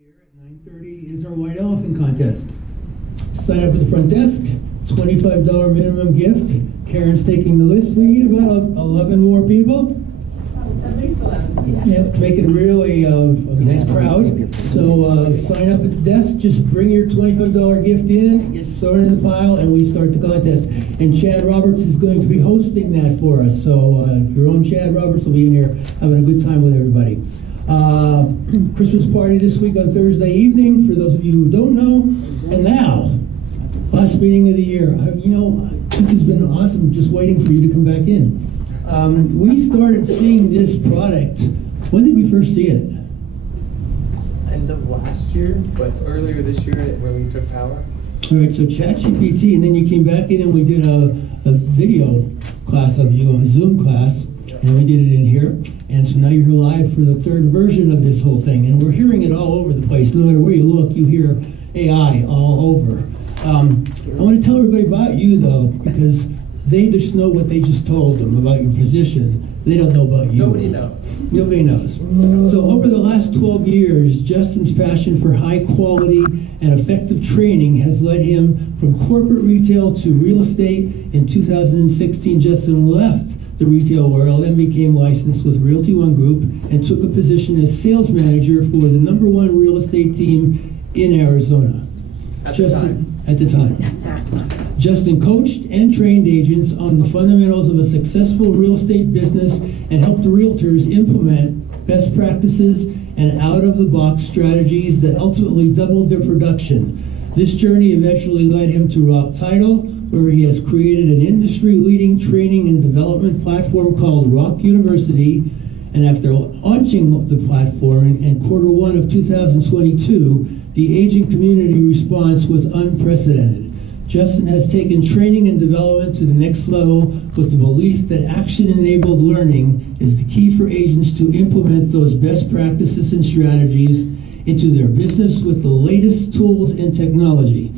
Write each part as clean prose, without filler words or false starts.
Here at 9:30 is our White Elephant Contest. Sign up at the front desk, $25 minimum gift. Karen's taking the list. We need about 11 more people. At least 11. Yes. Yeah, to make it really a nice crowd. So sign up at the desk, just bring your $25 gift in, get thrown in the pile, and we start the contest. And Chad Roberts is going to be hosting that for us. So your own Chad Roberts will be in here having a good time with everybody. Christmas party this week on Thursday evening, for those of you who don't know. And now, last meeting of the year. This has been awesome, just waiting for you to come back in. We started seeing this product. When did we first see it? End of last year, but earlier this year when we took power. All right, so ChatGPT, and then you came back in and we did a video class of you, a Zoom class, and we did it in here. And so now you're live for the third version of this whole thing, and we're hearing it all over the place. No matter where you look, you hear AI all over. I want to tell everybody about you, though, because they just know what they just told them about your position. They don't know about you. Nobody knows. Nobody knows. So over the last 12 years, Justin's passion for high quality and effective training has led him from corporate retail to real estate. In 2016, Justin left the retail world and became licensed with Realty One Group and took a position as sales manager for the #1 real estate team in Arizona. At the time. Justin coached and trained agents on the fundamentals of a successful real estate business and helped realtors implement best practices and out-of-the-box strategies that ultimately doubled their production. This journey eventually led him to ROC Title, where he has created an industry-leading training and development platform called ROC University. And after launching the platform in Q1 of 2022, the agent community response was unprecedented. Justin has taken training and development to the next level with the belief that action-enabled learning is the key for agents to implement those best practices and strategies into their business with the latest tools and technology.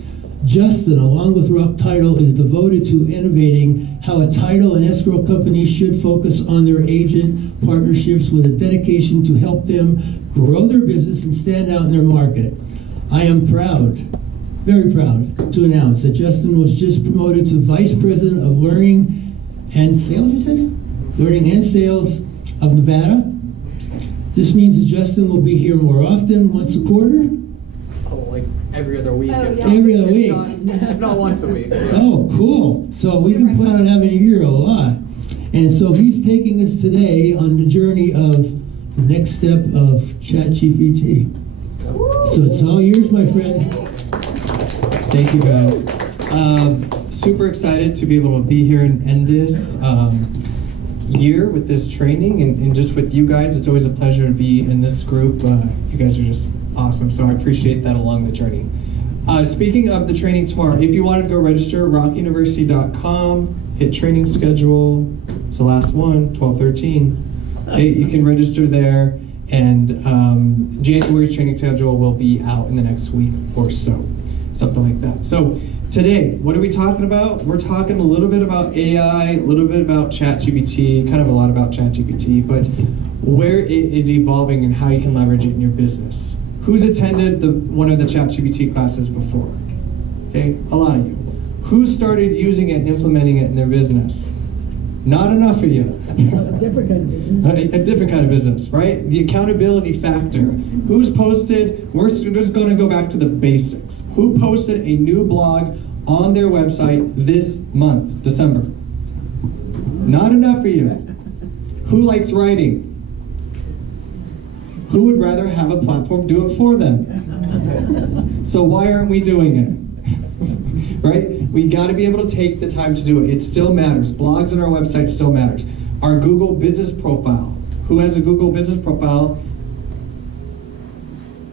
Justin, along with ROC Title, is devoted to innovating how a title and escrow company should focus on their agent partnerships with a dedication to help them grow their business and stand out in their market. I am proud, very proud, to announce that Justin was just promoted to Vice President of Learning and Sales, you said? Learning and Sales of Nevada. This means that Justin will be here more often, once a quarter. Oh, like every other week. Every other week. If not once a week. Oh, cool. So we can plan on having you here a lot. And so he's taking us today on the journey of the next step of ChatGPT. So it's all yours, my friend. Thank you, guys. Super excited to be able to be here and end this year with this training and just with you guys. It's always a pleasure to be in this group. You guys are just awesome, so I appreciate that along the journey. Speaking of the training tomorrow, if you want to go register, rockuniversity.com, hit training schedule. It's the last one, 12/13. You can register there, and January's training schedule will be out in the next week or so, something like that. So today, what are we talking about? We're talking a little bit about AI, a little bit about ChatGPT, kind of a lot about ChatGPT, but where it is evolving and how you can leverage it in your business. Who's attended one of the ChatGPT classes before? Okay, a lot of you. Who started using it and implementing it in their business? Not enough of you. A different kind of business. A different kind of business, right? The accountability factor. Who's posted? We're just going to go back to the basics. Who posted a new blog on their website this month, December? Not enough of you. Who likes writing? Who would rather have a platform do it for them? So why aren't we doing it? Right? We got to be able to take the time to do it. It still matters. Blogs on our website still matters. Our Google business profile. Who has a Google business profile?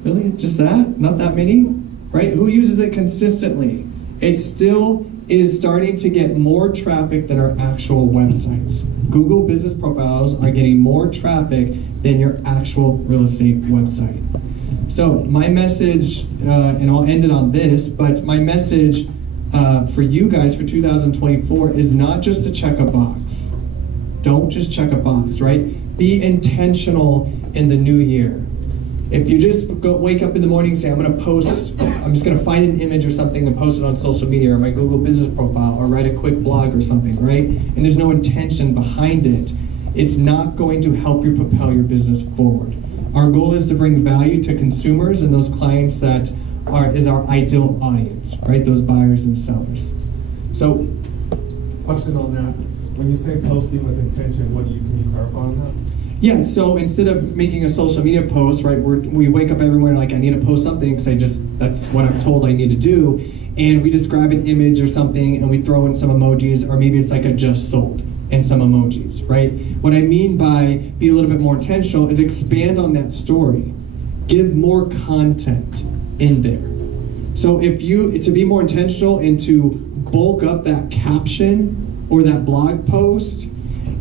Really? Just that? Not that many? Right? Who uses it consistently? It still is starting to get more traffic than our actual websites. Google business profiles are getting more traffic than your actual real estate website. So my message, and I'll end it on this, but my message for you guys for 2024 is not just to check a box. Don't just check a box, right? Be intentional in the new year. If you just wake up in the morning and say, I'm just going to find an image or something and post it on social media or my Google business profile or write a quick blog or something, right? And there's no intention behind it, it's not going to help you propel your business forward. Our goal is to bring value to consumers and those clients that is our ideal audience, right? Those buyers and sellers. So, Question on that. When you say posting with intention, can you clarify on that? yeah, so instead of making a social media post, right, we wake up every morning like, I need to post something because that's what I'm told I need to do, and we describe an image or something and we throw in some emojis, or maybe it's like a just sold and some emojis, right? What I mean by be a little bit more intentional is expand on that story. Give more content in there. So to be more intentional and to bulk up that caption or that blog post,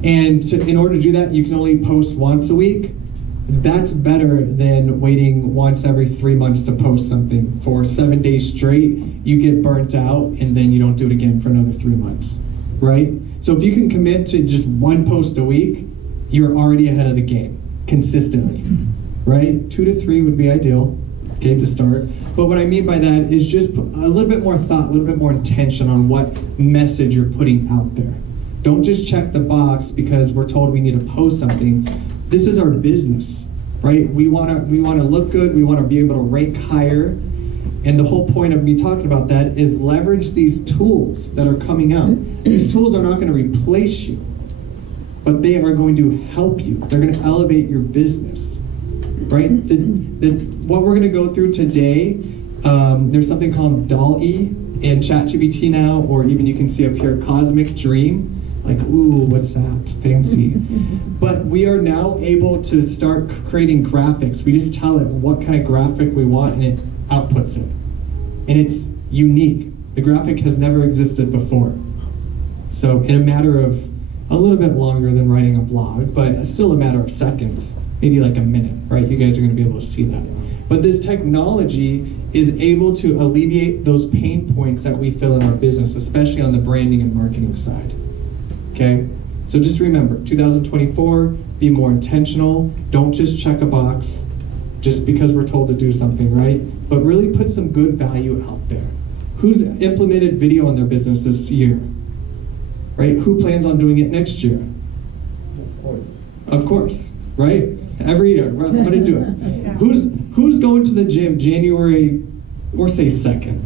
and in order to do that, you can only post once a week. That's better than waiting once every 3 months to post something for 7 days straight. You get burnt out, and then you don't do it again for another 3 months, right? So if you can commit to just one post a week, you're already ahead of the game consistently, right? 2 to 3 would be ideal, okay, to start. But what I mean by that is just a little bit more thought, a little bit more intention on what message you're putting out there. Don't just check the box because we're told we need to post something. This is our business, right? We want to look good. We want to be able to rank higher. And the whole point of me talking about that is leverage these tools that are coming out. These tools are not going to replace you, but they are going to help you. They're going to elevate your business, right? What we're going to go through today, there's something called DALL-E in ChatGPT now, or even you can see up here, Cosmic Dream. Like, ooh, what's that? Fancy. But we are now able to start creating graphics. We just tell it what kind of graphic we want, and it outputs it. And it's unique. The graphic has never existed before. So in a matter of a little bit longer than writing a blog, but still a matter of seconds, maybe like a minute, right? You guys are going to be able to see that. But this technology is able to alleviate those pain points that we feel in our business, especially on the branding and marketing side. Okay? So just remember, 2024, be more intentional. Don't just check a box just because we're told to do something, right? But really put some good value out there. Who's implemented video in their business this year? Right? Who plans on doing it next year? Of course, right? Every year, we're going to do it. Yeah. Who's going to the gym January, or say 2nd?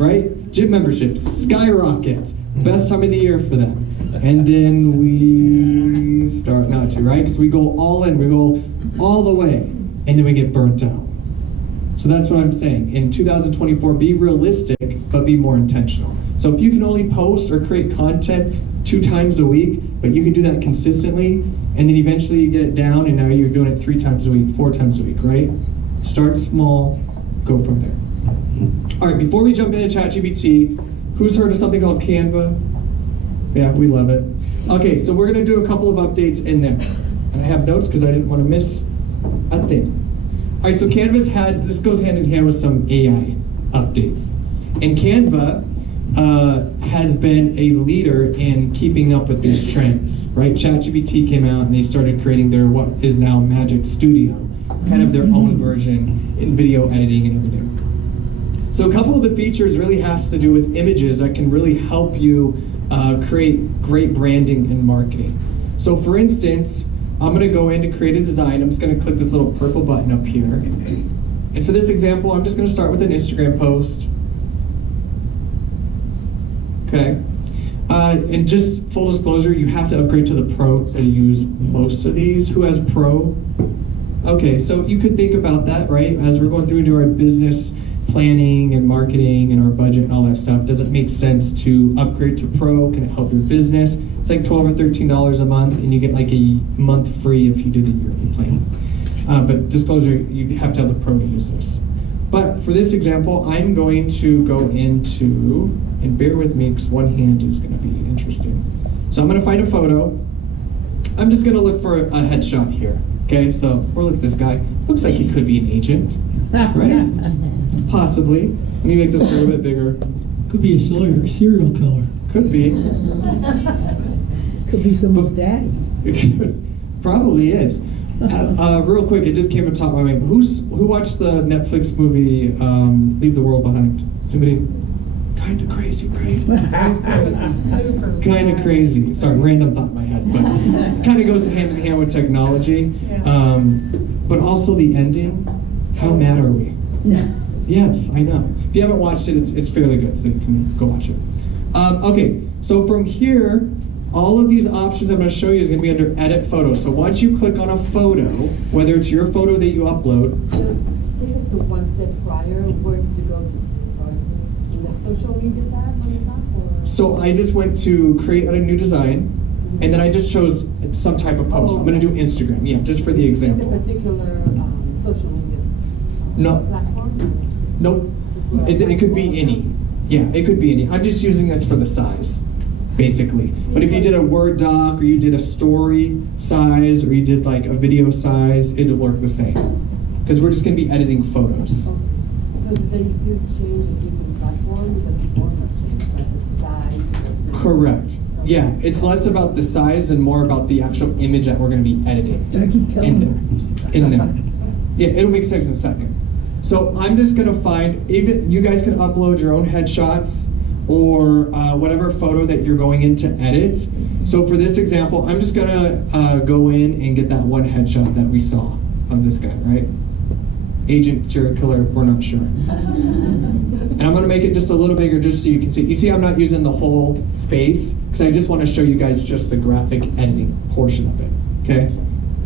Right? Gym memberships skyrocket. Best time of the year for them. And then we start not to, right? Because we go all in, we go all the way, and then we get burnt out. So that's what I'm saying. In 2024, be realistic, but be more intentional. So if you can only post or create content 2 times a week, but you can do that consistently, and then eventually you get it down, and now you're doing it 3 times a week, 4 times a week, right? Start small, go from there. All right, before we jump into ChatGPT, who's heard of something called Canva? Yeah, we love it. Okay, so we're going to do a couple of updates in there. And I have notes because I didn't want to miss a thing. All right, so Canva's this goes hand in hand with some AI updates. And Canva has been a leader in keeping up with these trends, right? ChatGPT came out and they started creating their what is now Magic Studio, kind of their own version in video editing and everything. So a couple of the features really has to do with images that can really help you create great branding and marketing. So for instance, I'm going to go in to create a design. I'm just going to click this little purple button up here. And for this example, I'm just going to start with an Instagram post. Okay. And just full disclosure, you have to upgrade to the Pro to use most of these. Who has Pro? Okay, so you could think about that, right? As we're going through into our business planning and marketing and our budget and all that stuff, does it make sense to upgrade to Pro? Can it help your business? It's like $12 or $13 a month, and you get like a month free if you do the yearly plan. But disclosure, you have to have the Pro to use this. But for this example, I'm going to go into, and bear with me because one hand is going to be interesting. So I'm going to find a photo. I'm just going to look for a headshot here. Okay, so we'll look at this guy. Looks like he could be an agent, right? Possibly. Let me make this a little bit bigger. Could be a serial killer. Could be. Could be someone's daddy. It probably is. Real quick, it just came to the top of my mind. Who watched the Netflix movie Leave the World Behind? Somebody? Kind of crazy, right? Super. Kind of crazy. Sorry, random thought in my head, but kind of goes hand in hand with technology. Yeah. But also the ending. How mad are we? Yes, I know. If you haven't watched it, it's fairly good, so you can go watch it. Okay, so from here, all of these options I'm going to show you is going to be under Edit Photo. So once you click on a photo, whether it's your photo that you upload. So this is the one step prior. Where did you go to? In the social media tab on the top, or? So I just went to create a new design, and then I just chose some type of post. Oh, I'm going to do okay. Instagram, yeah, just for the The example. particular social media No. platform? Nope. It could be any. Yeah, it could be any. I'm just using this for the size, basically. But if you did a Word doc, or you did a story size, or you did like a video size, it'll work the same. Because we're just going to be editing photos. Oh, because they do change the different platforms, but the format change, but the size. Correct. Yeah, it's less about the size and more about the actual image that we're going to be editing. I keep telling you. In there. Yeah, it'll make sense in a second. So I'm just going to find, even you guys can upload your own headshots or whatever photo that you're going in to edit. So for this example, I'm just going to go in and get that one headshot that we saw of this guy, right? Agent, serial killer, we're not sure. And I'm going to make it just a little bigger just so you can see. You see I'm not using the whole space because I just want to show you guys just the graphic editing portion of it. Okay?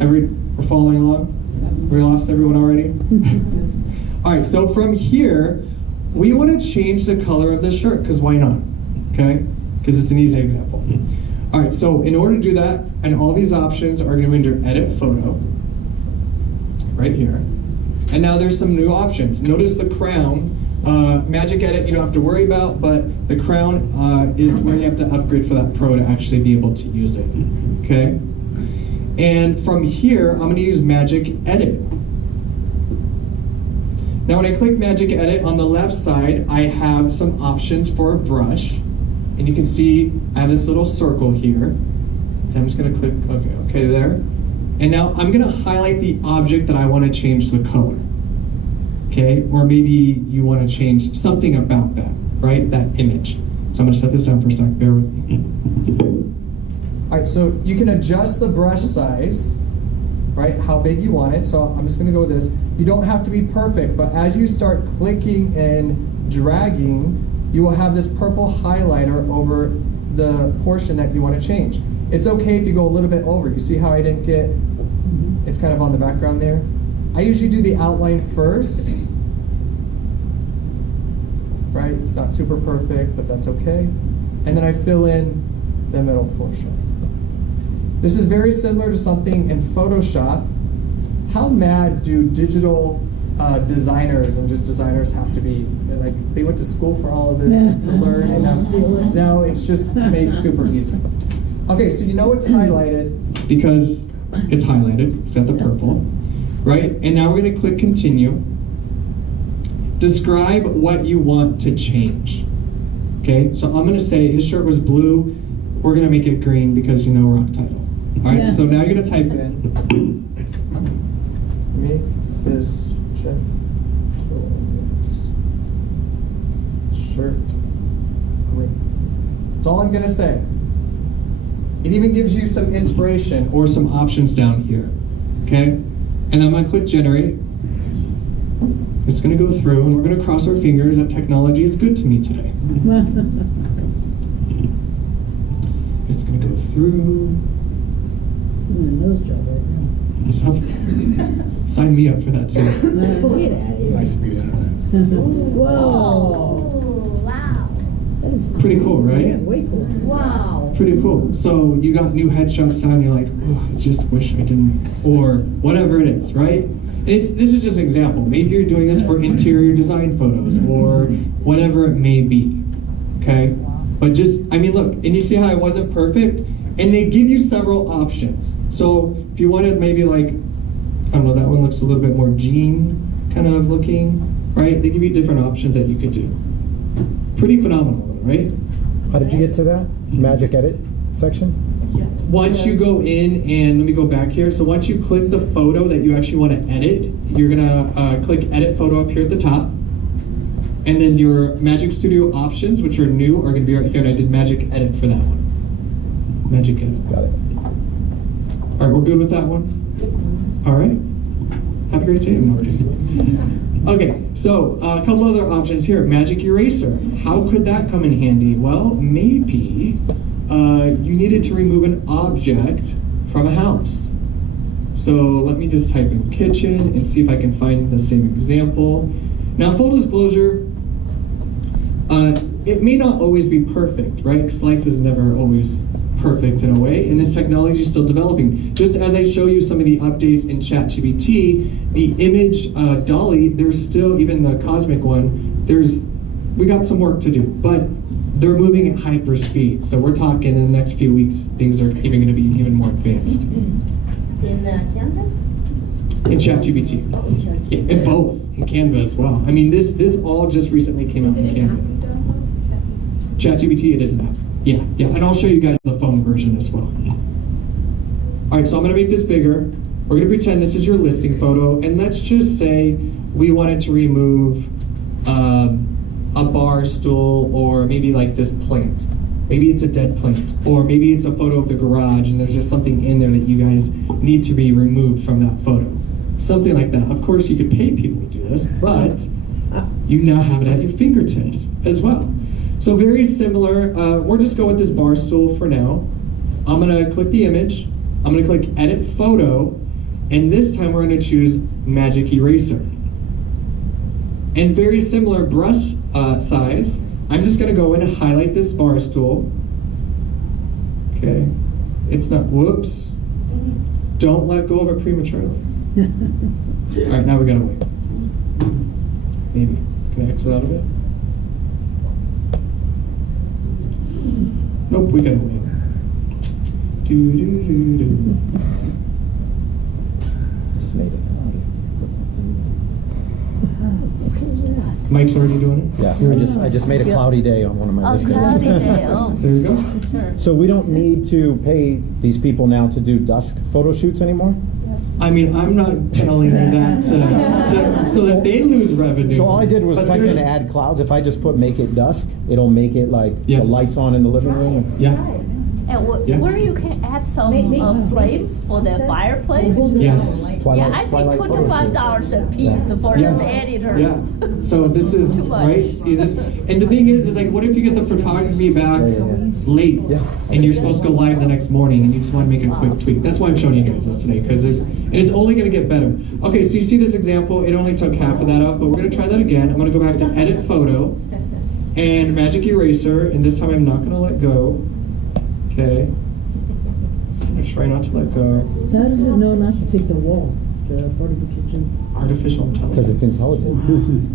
We're following along? We lost everyone already? All right, so from here, we want to change the color of the shirt because why not? Okay? Because it's an easy example. All right, so in order to do that, and all these options are going to be under Edit Photo, right here. And now there's some new options. Notice the crown. Magic Edit you don't have to worry about, but the crown is where you have to upgrade for that pro to actually be able to use it. Okay? And from here, I'm going to use Magic Edit. Now when I click Magic Edit, on the left side, I have some options for a brush. And you can see I have this little circle here. And I'm just going to click, okay there. And now I'm going to highlight the object that I want to change the color. Okay, or maybe you want to change something about that, right? That image. So I'm going to set this down for a sec, bear with me. All right, so you can adjust the brush size, right? How big you want it. So I'm just going to go with this. You don't have to be perfect, but as you start clicking and dragging, you will have this purple highlighter over the portion that you want to change. It's okay if you go a little bit over. You see how I didn't get, it's kind of on the background there? I usually do the outline first, right? It's not super perfect, but that's okay. And then I fill in the middle portion. This is very similar to something in Photoshop. How mad do digital designers and just designers have to be? Like, they went to school for all of this to learn, and now it's just made super easy. Okay, so you know it's highlighted because it's highlighted. Set the purple, right? And now we're going to click Continue. Describe what you want to change. Okay, so I'm going to say his shirt was blue. We're going to make it green because you know rock title. All right, so now you're going to type in make this shirt green. That's all I'm going to say. It even gives you some inspiration or some options down here. Okay? And I'm going to click Generate. It's going to go through, and we're going to cross our fingers that technology is good to me today. It's going to go through. It's doing a nose job right now. Sign me up for that too. Get out of here. Nice to be the internet. Whoa. Wow. That is Pretty cool, right? Yeah, way cool. Wow. Pretty cool. So you got new headshots down, you're like, oh, I just wish I didn't, or whatever it is, right? And this is just an example. Maybe you're doing this for interior design photos or whatever it may be, okay? But just, I mean, look, and you see how it wasn't perfect? And they give you several options. So if you wanted maybe like, I don't know, that one looks a little bit more jean kind of looking, right? They give you different options that you could do. Pretty phenomenal, right? How did you get to that Magic Edit section? once you go in and let me go back here. So once you click the photo that you actually want to edit, you're gonna click edit photo up here at the top. And then your Magic Studio options, which are new, are gonna be right here. And I did Magic Edit for that one. Magic Edit. Got it. All right, we're good with that one? All right. Have a great day, Marty. Okay, so a couple other options here. Magic Eraser. How could that come in handy? Well, maybe you needed to remove an object from a house. So let me just type in kitchen and see if I can find the same example. Now, full disclosure, it may not always be perfect, right? Because life is never always perfect in a way, and this technology is still developing. Just as I show you some of the updates in ChatGPT, the image Dolly, there's still, even the cosmic one, we got some work to do, but they're moving at hyper speed. So we're talking in the next few weeks, things are even going to be even more advanced. In Canvas? In ChatGPT. Oh, in ChatGPT. In both, in Canva as well. I mean, this all just recently came out in Canva. ChatGPT, it is an app. Yeah, and I'll show you guys the phone version as well. All right, so I'm gonna make this bigger. We're gonna pretend this is your listing photo, and let's just say we wanted to remove a bar stool, or maybe like this plant. Maybe it's a dead plant, or maybe it's a photo of the garage, and there's just something in there that you guys need to be removed from that photo. Something like that. Of course, you could pay people to do this, but you now have it at your fingertips as well. So very similar, we're just going with this bar stool for now. I'm gonna click the image, I'm gonna click edit photo, and this time we're gonna choose Magic Eraser. And very similar brush size, I'm just gonna go in and highlight this bar stool. Okay, it's not, whoops. Don't let go of it prematurely. All right, now we gotta wait. Maybe, can I exit out of it? Nope, we gotta wait. Just made it. Mike's already doing it? Yeah, I just made a cloudy day on one of my listings. Cloudy day, oh. There you go. Sure. So we don't need to pay these people now to do dusk photo shoots anymore? I mean, I'm not telling you that so that they lose revenue. So all I did was But type in there's- add clouds. If I just put make it dusk, it'll make it like Yes. the lights on in the living room. Yeah, And Yeah. where you can add some flames for the fireplace? yes. Yeah, I pay Twilight photo shoot. $25 a piece for Yes. the editor. Yeah, so this is, Too much. right? You just, and the thing is like, what if you get the photography back Yeah. late? Yeah. And you're supposed to go live the next morning and you just want to make a quick tweak. That's why I'm showing you guys this today, because and it's only going to get better. Okay, so you see this example, it only took half of that up, but we're going to try that again. I'm going to go back to edit photo and Magic Eraser, and this time I'm not going to let go. Okay. I'm going to try not to let go. So how does it know not to take the wall, the part of the kitchen? Artificial intelligence. Because it's intelligent.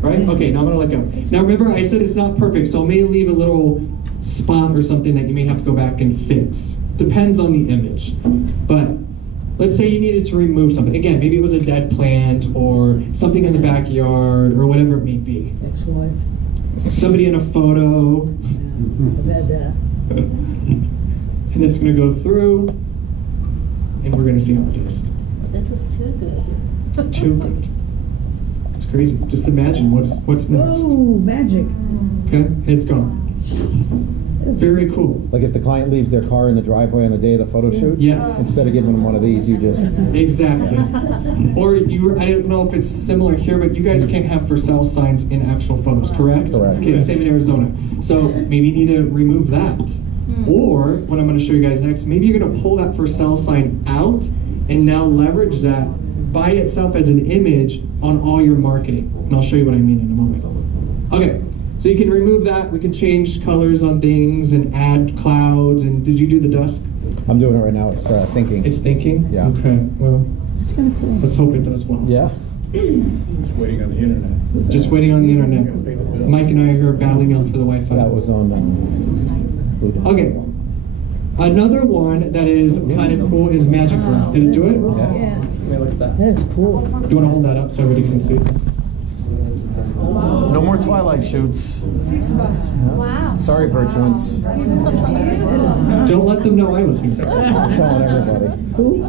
Right? Okay, now I'm gonna let go. Now remember, I said it's not perfect, so it may leave a little spot or something that you may have to go back and fix. Depends on the image. But let's say you needed to remove something. Again, maybe it was a dead plant or something in the backyard or whatever it may be. Ex-wife. Somebody in a photo. Yeah, I've had that. And it's gonna go through, and we're gonna see how it is. This is too good. Too good. It's crazy. Just imagine what's next. Whoa, magic. Okay, and it's gone. Very cool. Like if the client leaves their car in the driveway on the day of the photo shoot, Yes. instead of giving them one of these, you just Exactly. Or I don't know if it's similar here, but you guys can't have for sale signs in actual photos, correct? Correct. Okay, same in Arizona. So maybe you need to remove that. Or what I'm going to show you guys next, maybe you're going to pull that for sale sign out and now leverage that by itself as an image on all your marketing. And I'll show you what I mean in a moment. Okay. So you can remove that. We can change colors on things and add clouds. And did you do the dusk? I'm doing it right now. It's thinking. It's thinking? Yeah. Okay. Well, That's kind of cool. let's hope it does well. Yeah. Just waiting on the internet. Just waiting on the internet. Mike and I are here battling out for the Wi-Fi. That was on. Blue Dot. Okay. Another one that is kind of cool is Magic Room. Did it do it? Yeah. Yeah, Let me look at that. that is cool. Do you want to hold that up so everybody can see? No more Twilight shoots. Wow. Sorry, Virtuants. Don't let them know I was here. I'm telling everybody. Who?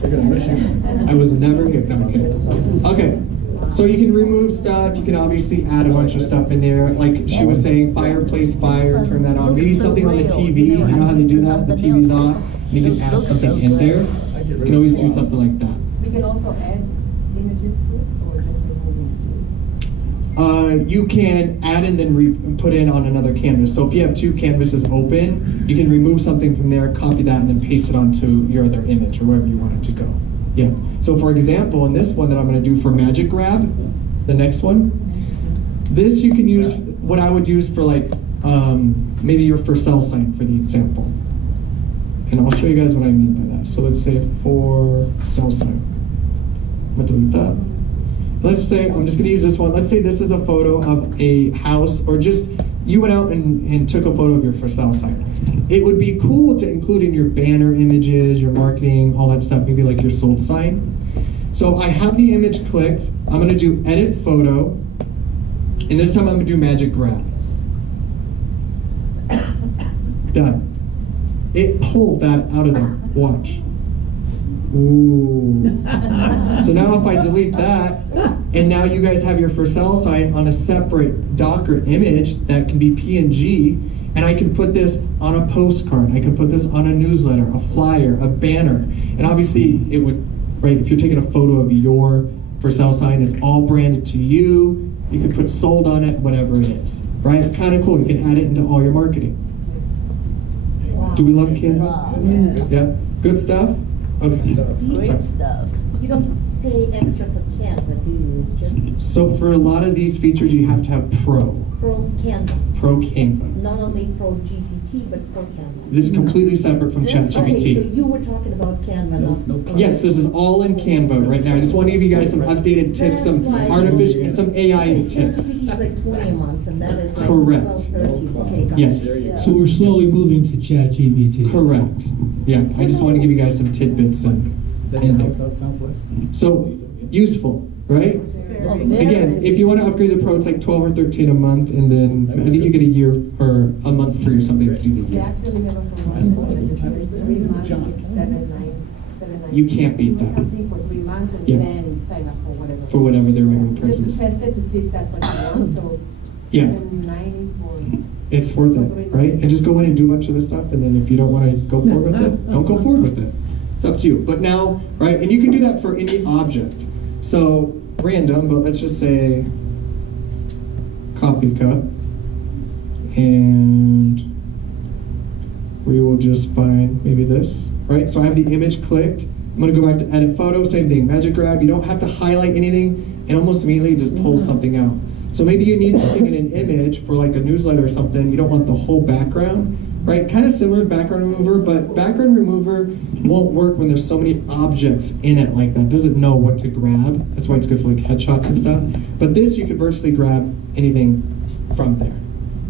They're gonna miss you. I was never here. No, I'm kidding. Okay. So you can remove stuff. You can obviously add a bunch of stuff in there. Like she was saying, fireplace fire, turn that on. Maybe something on the TV. You know how they do that? The TV's on. And you can add something in there. You can always do something like that. We can also add images to it, or just remove images? You can add and then put in on another canvas. So if you have two canvases open, you can remove something from there, copy that, and then paste it onto your other image or wherever you want it to go. Yeah. So for example, in this one that I'm going to do for Magic Grab, the next one, this you can use what I would use for like maybe your for sale sign for the example. And I'll show you guys what I mean by that. So let's say for sale sign. I'm going to delete that. Let's say, I'm just going to use this one. Let's say this is a photo of a house, or just you went out and took a photo of your for sale sign. It would be cool to include in your banner images, your marketing, all that stuff, maybe like your sold sign. So I have the image clicked. I'm going to do edit photo. And this time I'm going to do Magic Grab. Done. It pulled that out of there. Watch. Ooh. So now if I delete that, and now you guys have your for sale sign on a separate Docker image that can be PNG, and I can put this on a postcard, I can put this on a newsletter, a flyer, a banner, and obviously it would, right, if you're taking a photo of your for sale sign, it's all branded to you, you can put sold on it, whatever it is, right? Kind of cool, you can add it into all your marketing. Wow. Do we love Canva? Wow. Yeah, good stuff? Okay. Great stuff. You don't pay extra for Canva, do you? Just So for a lot of these features, you have to have Pro Pro Canva. Canva. Not only Pro GPT, but Pro Canva. This is completely separate from Different. Okay, so ChatGPT. you were talking about Canva, not. Yes, this is all in Canva right now. I just want to give you guys some updated tips, some That's why- artificial, and some AI Okay, tips. ChatGPT is like 20 a month, and that is like Correct. 12, 13. Okay, got Yes. it. So we're slowly moving to ChatGPT. Correct. Yeah, I just want to give you guys some tidbits and. So useful, right? Oh, Again, very. if you want to upgrade the Pro, it's like 12 or 13 a month, and then I think you get a year or a month free or something to do the We year. actually have a promotion that is 3 months is $7.99. You can't beat that. Something for 3 months and Yeah. then sign up for whatever. For whatever their regular price Just is. to test it to see if that's what you want. So Yeah. $7.90 for. It's worth it, right? And just go in and do a bunch of this stuff, and then if you don't want to go forward with it, don't go forward with it. It's up to you. But now, right, and you can do that for any object. So, random, but let's just say coffee cup. And we will just find maybe this, right? So I have the image clicked. I'm going to go back to edit photo, same thing, Magic Grab. You don't have to highlight anything, and almost immediately just pull something out. So maybe you need something in an image for like a newsletter or something. You don't want the whole background, right? Kind of similar to background remover, but background remover won't work when there's so many objects in it like that. It doesn't know what to grab. That's why it's good for like headshots and stuff. But this, you could virtually grab anything from there,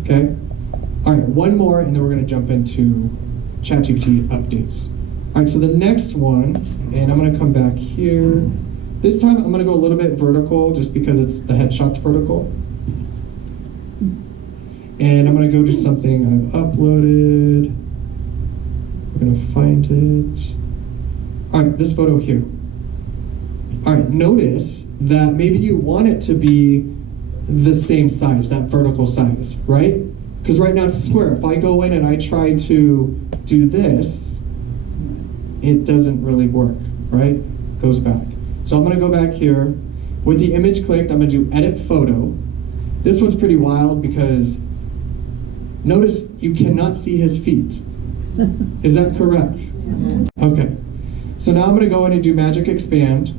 okay? All right, one more, and then we're gonna jump into ChatGPT updates. All right, so the next one, and I'm gonna come back here. This time I'm gonna go a little bit vertical just because it's the headshots vertical. And I'm gonna go to something I've uploaded. We're gonna find it. All right, this photo here. All right, notice that maybe you want it to be the same size, that vertical size, right? Because right now it's square. If I go in and I try to do this, it doesn't really work, right? Goes back. So I'm gonna go back here. With the image clicked, I'm gonna do edit photo. This one's pretty wild because notice you cannot see his feet. Is that correct? Okay. So now I'm gonna go in and do Magic Expand.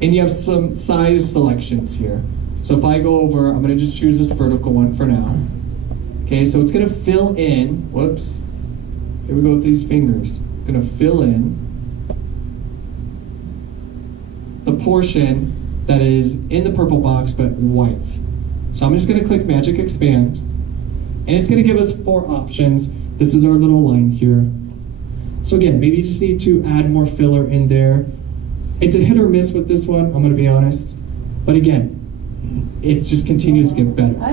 And you have some size selections here. So if I go over, I'm gonna just choose this vertical one for now. Okay, so it's gonna fill in, whoops. Here we go with these fingers. Gonna fill in the portion that is in the purple box but white. So I'm just gonna click Magic Expand, and it's gonna give us 4 options. This is our little line here. So again, maybe you just need to add more filler in there. It's a hit or miss with this one, I'm gonna be honest. But again, it just continues to get better. Wow.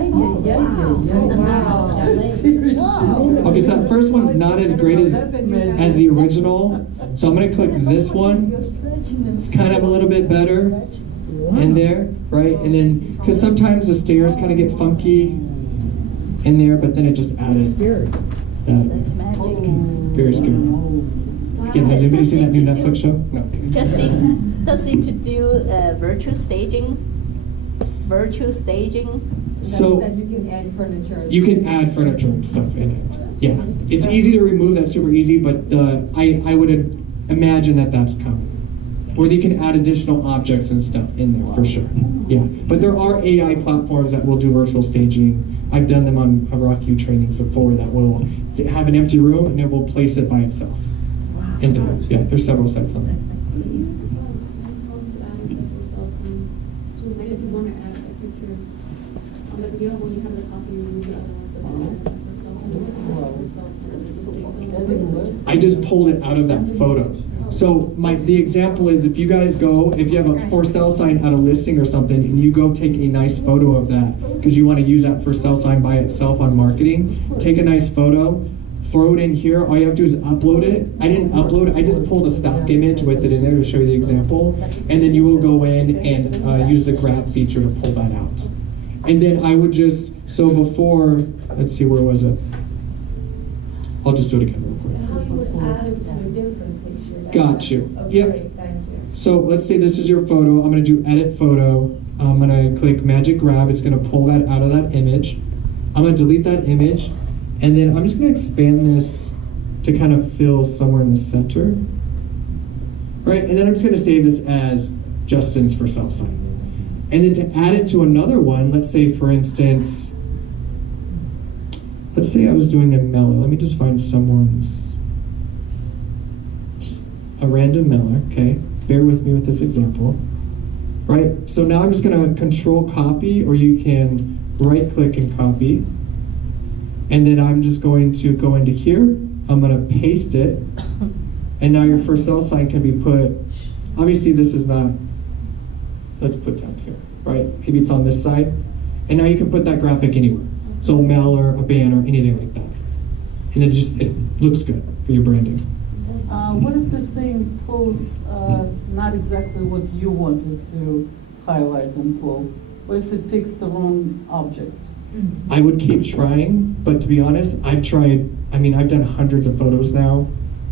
Okay, so that first one's not as great as the original. So I'm gonna click this one. It's kind of a little bit better in there, right? And then, because sometimes the stairs kind of get funky in there, but then it just added Scary. that. That's magic. Very scary. Again, has anybody seen that new Netflix show? No. Does it to do virtual staging? Virtual staging? So That you can add furniture. you can add furniture and stuff in it. Yeah, it's easy to remove. That's super easy, but I would imagine that that's coming. Or you can add additional objects and stuff in there for sure. Yeah, but there are AI platforms that will do virtual staging. I've done them on ROC trainings before that will have an empty room and it will place it by itself. And yeah, there's several sites on there. If you want to add a picture on the video when you have the copy, you the I just pulled it out of that photo. So the example is if you guys go, if you have a for sale sign at a listing or something, and you go take a nice photo of that, because you want to use that for sale sign by itself on marketing, take a nice photo, throw it in here. All you have to do is upload it. I didn't upload it. I just pulled a stock image with it in there to show you the example. And then you will go in and use the grab feature to pull that out. And then I would just, so before, let's see, where was it? I'll just do it again real quick. How you would add it to a different picture. Got you. Okay, Yep. great, thank you. So let's say this is your photo. I'm going to do edit photo. I'm going to click magic grab. It's going to pull that out of that image. I'm going to delete that image. And then I'm just going to expand this to kind of fill somewhere in the center. Right? And then I'm just going to save this as Justin's for sale sign. And then to add it to another one, let's say for instance, let's say I was doing a Meller. Let me just find someone's, a random Meller, okay? Bear with me with this example. Right? So now I'm just going to control copy, or you can right click and copy. And then I'm just going to go into here. I'm going to paste it. And now your for sale sign can be put, obviously this is not, let's put down here, right? Maybe it's on this side. And now you can put that graphic anywhere. So a mailer, a banner, anything like that. And it looks good for your branding. What if this thing pulls not exactly what you wanted to highlight and pull? What if it picks the wrong object? I would keep trying, but to be honest, I've done hundreds of photos now.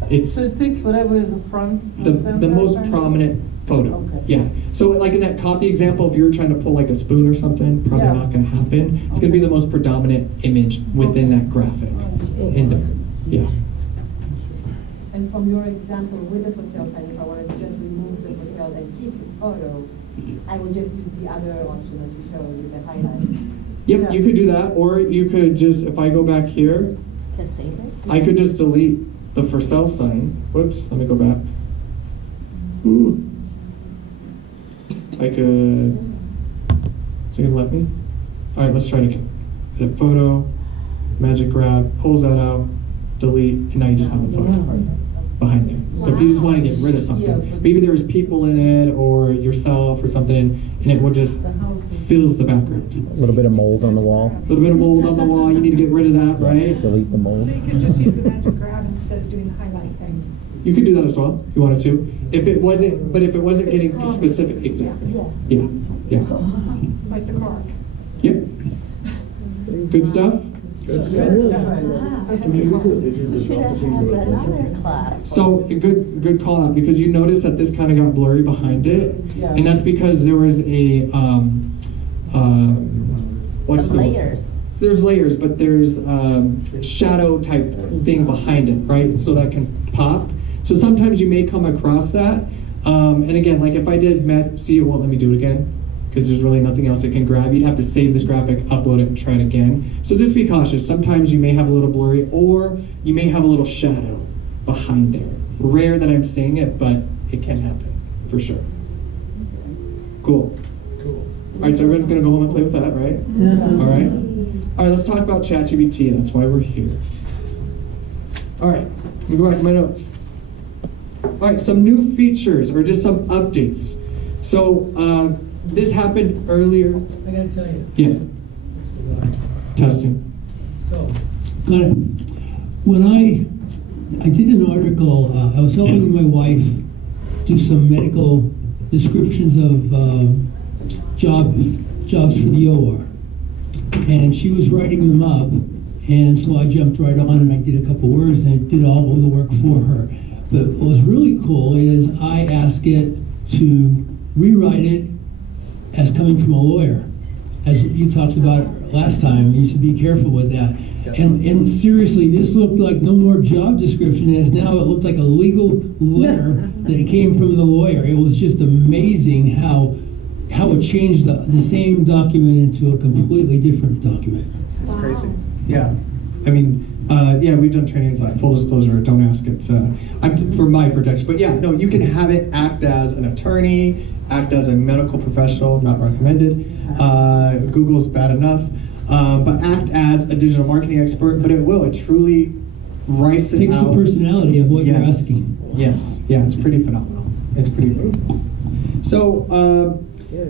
It's So it picks whatever is the front the and center, most kind of? prominent photo. Okay. Yeah. So like in that copy example, if you're trying to pull like a spoon or something, probably Yeah. not going to happen. It's going to be the most predominant image within that graphic. In there. Yeah. And from your example with the for sale sign, if I wanted to just remove the for sale and keep the photo, I would just use the other option that you showed with the highlight. Yep, Yeah. you could do that, or you could just, if I go back here, To save it? I could just delete the for sale sign. Whoops, let me go back. Ooh. I could, so you can let me? All right, let's try it again. Edit photo, magic grab, pulls that out, delete, and now you just have a photo behind there. So if you just want to get rid of something, maybe there was people in it or yourself or something, and it will just fills the background. A little bit of mold on the wall. A little bit of mold on the wall, you need to get rid of that, right? Delete the mold. So you could just use the magic grab instead of doing the highlight thing. You could do that as well, if you wanted to. If it wasn't getting specific, exactly. Yeah, yeah. Like the car. Yep. Good stuff? We should have another class. So a good call out, because you notice that this kind of got blurry behind it, Yeah. and that's because there was a what's Some the word? layers. There's layers, but there's shadow type thing behind it, right? So that can pop. So sometimes you may come across that, and again, like if I did see, it won't let me do it again, because there's really nothing else it can grab. You'd have to save this graphic, upload it, and try it again. So just be cautious. Sometimes you may have a little blurry, or you may have a little shadow behind there. Rare that I'm saying it, but it can happen, for sure. Cool. All right, so everyone's going to go home and play with that, right? All right. All right, let's talk about ChatGPT. That's why we're here. All right, let me go back to my notes. All right, some new features or just some updates. So this happened earlier. I gotta tell you. Yes. Testing. So, got it. When I did an article, I was helping my wife do some medical descriptions of jobs for the OR. And she was writing them up, and so I jumped right on and I did a couple words and I did all of the work for her. But what was really cool is I asked it to rewrite it as coming from a lawyer. As you talked about last time, you should be careful with that. Yes. And seriously, this looked like no more job description, as now it looked like a legal letter that came from the lawyer. It was just amazing how it changed the same document into a completely different document. That's crazy. Yeah. I mean, yeah, we've done trainings like full disclosure, don't ask it for my protection. But yeah, no, you can have it act as an attorney, act as a medical professional, not recommended. Google's bad enough. But act as a digital marketing expert, but it truly writes it Takes out. the personality of what you're Yes. asking. Yes, yeah, it's pretty phenomenal. It's pretty phenomenal. So,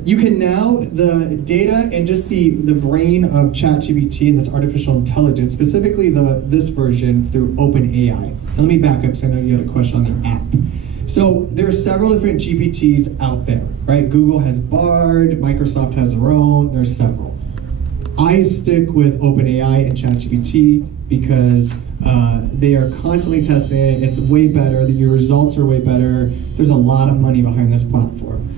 you can now, the data and just the brain of ChatGPT and this artificial intelligence, specifically this version through OpenAI. And let me back up, because I know you had a question on the app. So there are several different GPTs out there, right? Google has Bard, Microsoft has their own, there's several. I stick with OpenAI and ChatGPT because they are constantly testing it. It's way better, your results are way better. There's a lot of money behind this platform.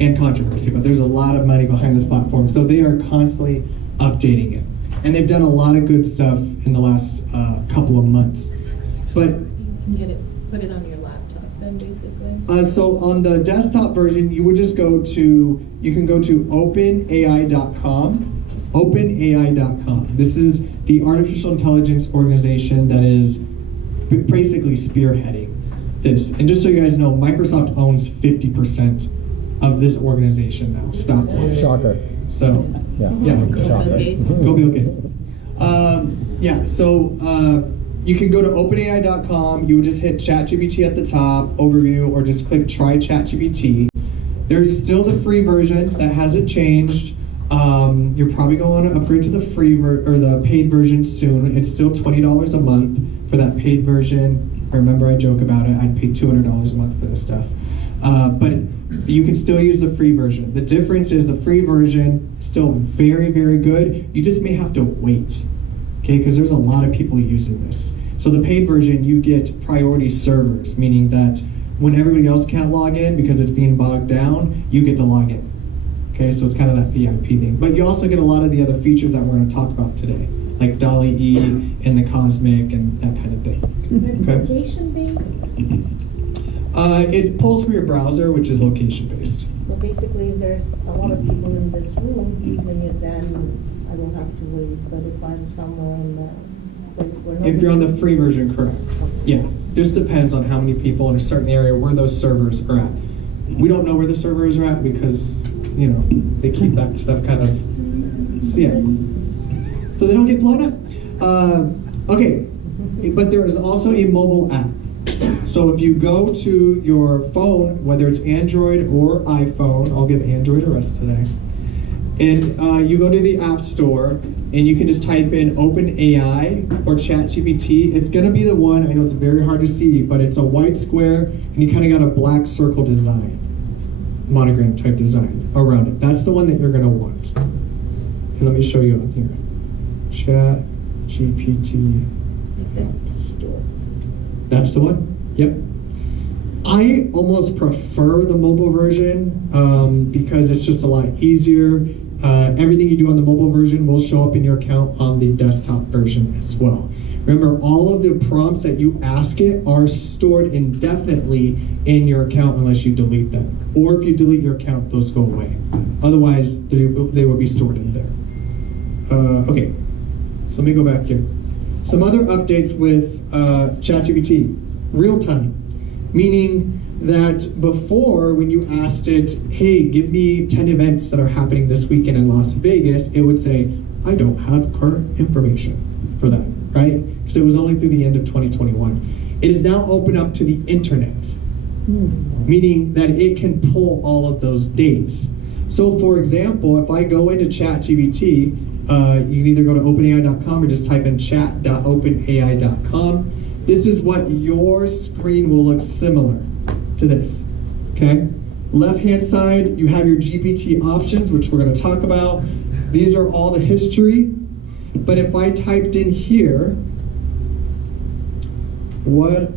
And controversy, but there's a lot of money behind this platform. So they are constantly updating it. And they've done a lot of good stuff in the last couple of months. But You can put it on your laptop then, basically. so on the desktop version, you would just you can go to openai.com. OpenAI.com. This is the artificial intelligence organization that is basically spearheading this. And just so you guys know, Microsoft owns 50% of this organization now. Stock wise. Shocker. So, Yeah. Shocker. Go Bill Gates. Yeah, so you can go to openai.com. You would just hit ChatGPT at the top, overview, or just click try ChatGPT. There's still the free version that hasn't changed. You're probably going to upgrade to the the paid version soon. It's still $20 a month for that paid version. I remember I joke about it. I'd pay $200 a month for this stuff. But you can still use the free version. The difference is the free version is still very, very good. You just may have to wait, okay? Because there's a lot of people using this. So the paid version, you get priority servers, meaning that when everybody else can't log in because it's being bogged down, you get to log in. Okay, so it's kind of that VIP thing. But you also get a lot of the other features that we're going to talk about today, like DALL-E and the Cosmic and that kind of thing. Okay? Location-based? It pulls from your browser, which is location-based. So basically, if there's a lot of people in this room using it, then I don't have to wait. But if I'm somewhere in the place where nobody... If you're on the free version, correct. Yeah, this depends on how many people in a certain area where those servers are at. We don't know where the servers are at because, they keep that stuff kind of, so they don't get blown up. Okay, but there is also a mobile app. So if you go to your phone, whether it's Android or iPhone, I'll give Android a rest today, and you go to the App Store, and you can just type in OpenAI or ChatGPT. It's going to be the one, I know it's very hard to see, but it's a white square, and you kind of got a black circle design, monogram type design around it. That's the one that you're going to want. And let me show you on here. ChatGPT Store. That's the one? Yep. I almost prefer the mobile version because it's just a lot easier. Everything you do on the mobile version will show up in your account on the desktop version as well. Remember, all of the prompts that you ask it are stored indefinitely in your account unless you delete them. Or if you delete your account, those go away. Otherwise, they will be stored in there. Okay, so let me go back here. Some other updates with ChatGPT. Real time, meaning that before, when you asked it, hey, give me 10 events that are happening this weekend in Las Vegas, it would say, I don't have current information for that, right? Because it was only through the end of 2021. It is now open up to the internet. meaning that it can pull all of those dates. So for example, if I go into ChatGPT, you can either go to openai.com or just type in chat.openai.com. This is what your screen will look similar to this, okay? Left-hand side, you have your GPT options, which we're going to talk about. These are all the history. But if I typed in here, what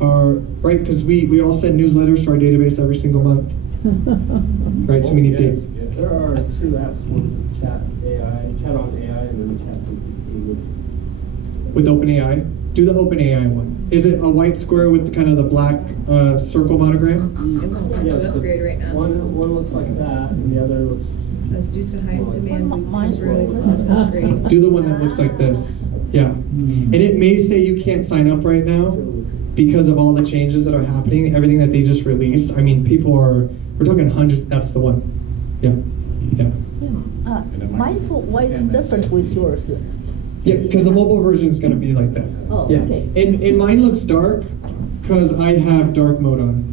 are, right, because we all send newsletters to our database every single month. Right, so we need dates. There are two apps, one Chat on AI, and then Chat GPT. With OpenAI, do the OpenAI one. Is it a white square with kind of the black circle monogram? Upgrade right now. One looks like that, and the other looks. Says due to high demand, we Mine's temporarily really pause good. upgrades. Do the one that looks like this. Yeah. And it may say you can't sign up right now because of all the changes that are happening, everything that they just released. I mean, we're talking hundreds. That's the one. Yeah. Yeah. Mine's what's different with yours? Yeah, because the mobile version is going to be like that. Oh, yeah. okay. And mine looks dark because I have dark mode on.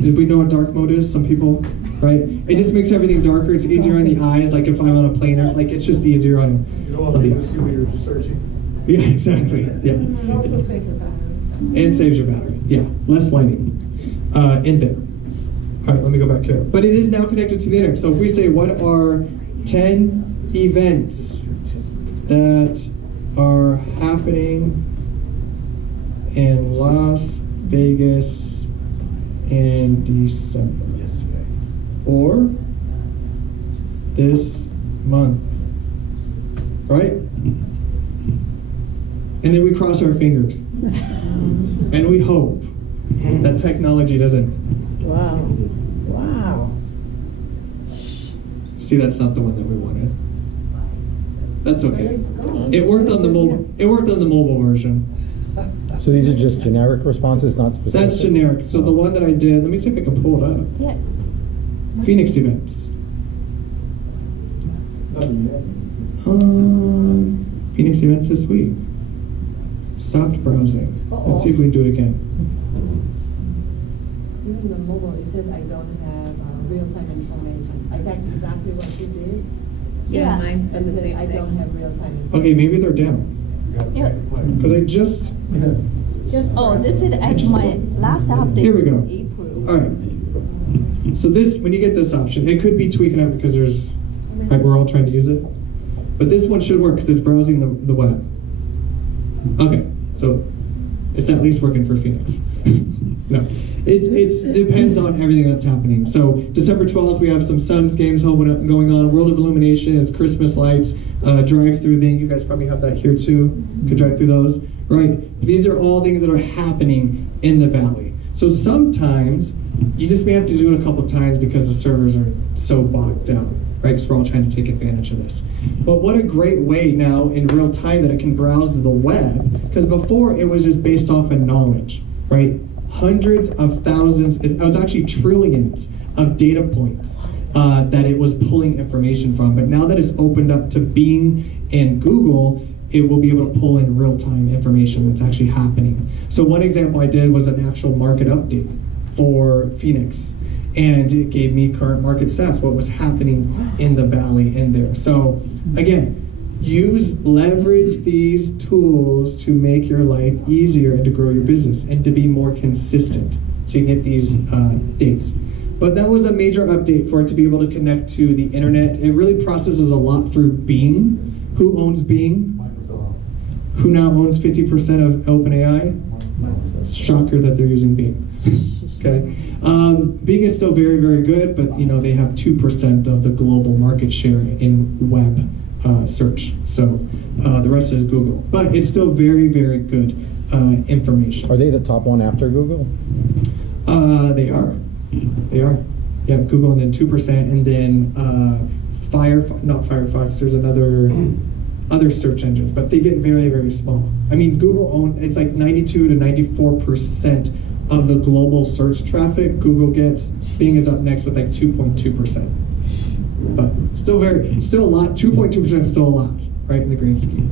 Did we know what dark mode is? Some people, right? It just makes everything darker. It's easier on the eyes. Like if I'm on a plane, like it's just easier on. You don't want people to see what you're searching. Yeah, exactly. Yeah. And also save your battery. And saves your battery. Yeah, less lighting in there. All right, let me go back here. But it is now connected to the internet. So if we say, what are 10 events that are happening in Las Vegas in December? Or this month? Right? And then we cross our fingers. And we hope that technology doesn't. Wow. Wow. See, that's not the one that we wanted. That's okay. It worked on the mobile. It worked on the mobile version. So these are just generic responses, not specific? That's generic. So the one that I did, let me see if I can pull it up. Yeah. Phoenix events. Phoenix events this week. Stopped browsing. Let's see if we can do it again. Even the mobile, it says I don't have real-time information. I typed exactly what you did. Yeah. Mine said And the then same I thing. don't have real-time information. Okay, maybe they're down. Yeah. Because I just. Oh, this is as my last update. Here we go. in April. All right. So this, when you get this option, it could be tweaking out because there's, right, we're all trying to use it. But this one should work because it's browsing the web. Okay, so it's at least working for Phoenix. No, it depends on everything that's happening. So December 12th, we have some Suns games going on. World of Illumination, it's Christmas lights, drive-through thing. You guys probably have that here too. Could drive through those, right? These are all things that are happening in the valley. So sometimes you just may have to do it a couple times because the servers are so bogged down, right? Because we're all trying to take advantage of this. But what a great way now in real time that it can browse the web, because before it was just based off of knowledge, right? Hundreds of thousands, it was actually trillions of data points that it was pulling information from. But now that it's opened up to Bing and Google, it will be able to pull in real-time information that's actually happening. So one example I did was an actual market update for Phoenix. And it gave me current market stats, what was happening in the valley in there. So again, leverage these tools to make your life easier and to grow your business and to be more consistent so you can get these dates. But that was a major update for it to be able to connect to the internet. It really processes a lot through Bing. Who owns Bing? Microsoft. Who now owns 50% of OpenAI? Shocker that they're using Bing. Okay. Bing is still very, very good, but you know they have 2% of the global market share in web search. So the rest is Google, but it's still very, very good information. Are they the top one after Google? They are. They are. Yeah, Google, and then 2%, and then not Firefox. There's other search engines, but they get very, very small. I mean, Google it's like 92 to 94% of the global search traffic Google gets. Bing is up next with like 2.2%. But still a lot. 2.2% is still a lot, right, in the grand scheme.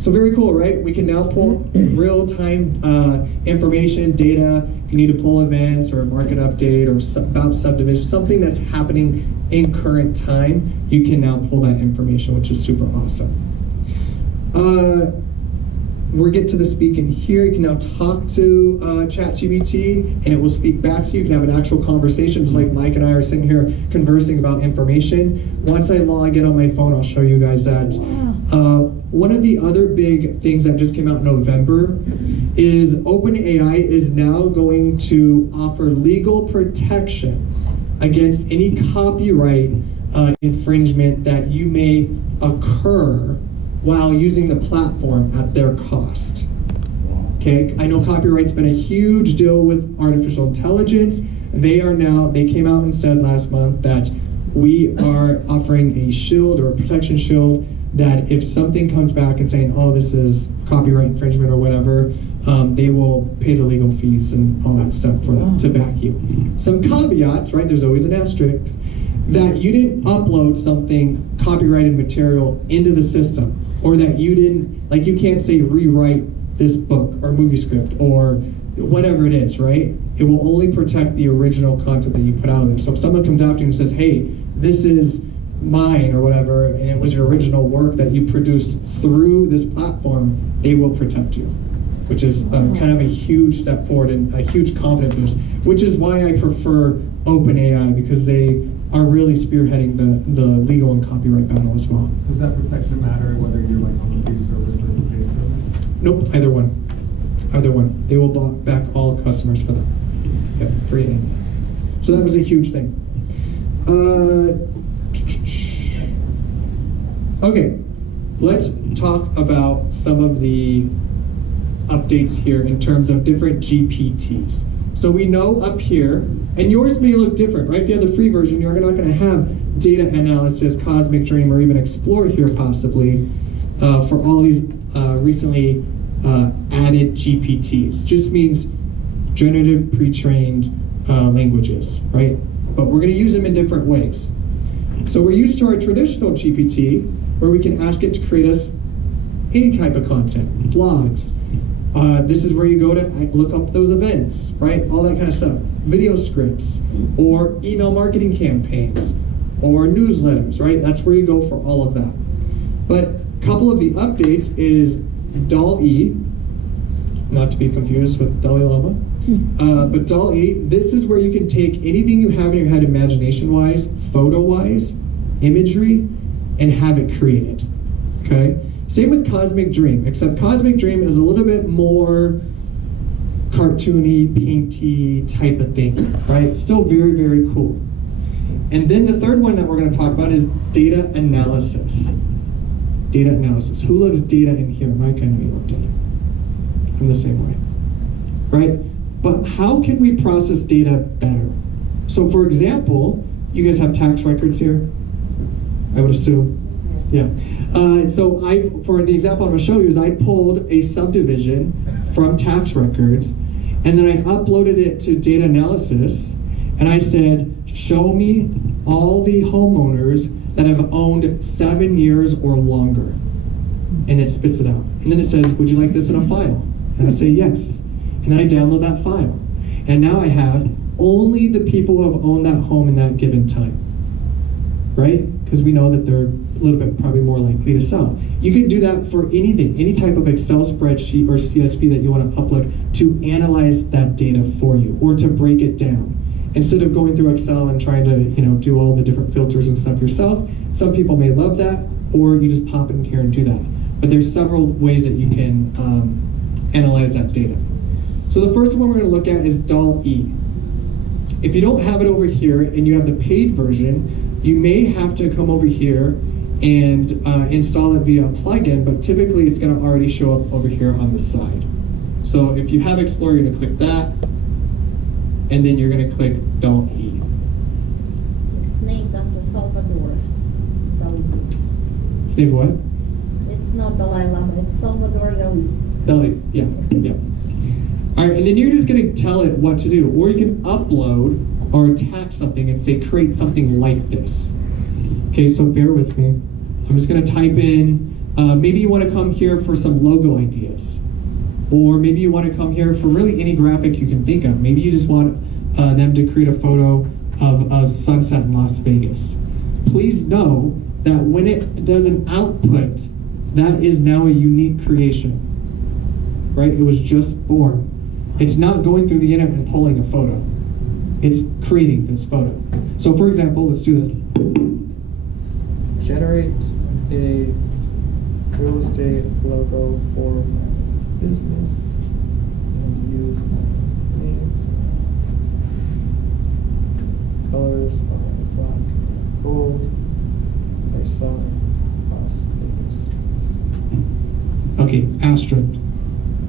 So very cool, right? We can now pull real-time information, data. If you need to pull events or a market update or about subdivision, something that's happening in current time, you can now pull that information, which is super awesome. We'll get to the speaking here. You can now talk to ChatGPT and it will speak back to you. You can have an actual conversation, just like Mike and I are sitting here conversing about information. Once I log in on my phone, I'll show you guys that. One of the other big things that just came out in November is OpenAI is now going to offer legal protection against any copyright infringement that you may occur while using the platform at their cost. Okay, I know copyright's been a huge deal with artificial intelligence. They came out and said last month that we are offering a shield or a protection shield that if something comes back and saying, oh, this is copyright infringement or whatever, they will pay the legal fees and all that stuff to back you. Some caveats, right? There's always an asterisk, that you didn't upload something copyrighted material into the system, or that you didn't, like you can't say rewrite this book or movie script or whatever it is, right? It will only protect the original content that you put out there. So if someone comes after you and says, hey, this is mine or whatever, and it was your original work that you produced through this platform, they will protect you, which is kind of a huge step forward and a huge confidence boost, which is why I prefer OpenAI, because they are really spearheading the legal and copyright battle as well. Does that protection matter whether you're like on the free service or the paid service? Nope, either one. Either one. They will block back all customers for that. Yep, free. So that was a huge thing. Okay, let's talk about some of the updates here in terms of different GPTs. So we know up here, and yours may look different, right? If you have the free version, you're not going to have data analysis, Cosmic Dream, or even Explore here possibly for all these recently added GPTs. Just means generative pre-trained languages, right? But we're going to use them in different ways. So we're used to our traditional GPT, where we can ask it to create us any type of content, blogs. This is where you go to look up those events, right? All that kind of stuff. Video scripts, or email marketing campaigns, or newsletters, right? That's where you go for all of that. But a couple of the updates is DALL-E, not to be confused with Dalai Lama, but DALL-E, this is where you can take anything you have in your head imagination-wise, photo-wise, imagery, and have it created, okay? Same with Cosmic Dream, except Cosmic Dream is a little bit more cartoony, painty type of thing, right? Still very, very cool. And then the third one that we're going to talk about is data analysis. Data analysis. Who loves data in here? Mike, I know you love data. I'm the same way, right? But how can we process data better? So for example, you guys have tax records here? I would assume. Yeah. So for the example I'm going to show you is I pulled a subdivision from tax records, and then I uploaded it to data analysis, and I said, show me all the homeowners that have owned 7 years or longer. And it spits it out. And then it says, would you like this in a file? And I say yes. And then I download that file. And now I have only the people who have owned that home in that given time. Right? Because we know that they're a little bit probably more likely to sell. You can do that for anything, any type of Excel spreadsheet or CSV that you want to upload to analyze that data for you or to break it down. Instead of going through Excel and trying to do all the different filters and stuff yourself, some people may love that, or you just pop it in here and do that. But there's several ways that you can analyze that data. So the first one we're going to look at is DALL-E. If you don't have it over here and you have the paid version, you may have to come over here and install it via a plugin, but typically it's going to already show up over here on the side. So if you have Explorer, you're going to click that, and then you're going to click DALL-E. It's named after Salvador Dali. It's named what? It's not Dalai Lama, it's Salvador Dali. Dali, yeah. All right, and then you're just going to tell it what to do, or you can upload or attach something and say create something like this. Okay, so bear with me. I'm just going to type in Maybe you want to come here for some logo ideas. Or maybe you want to come here for really any graphic you can think of. Maybe you just want them to create a photo of a sunset in Las Vegas. Please know that when it does an output, that is now a unique creation, right? It was just born. It's not going through the internet and pulling a photo. It's creating this photo. So for example, let's do this. Generate a real estate logo for my business and use my name. Colors are black, gold. I saw Las Vegas. Okay, asterisk.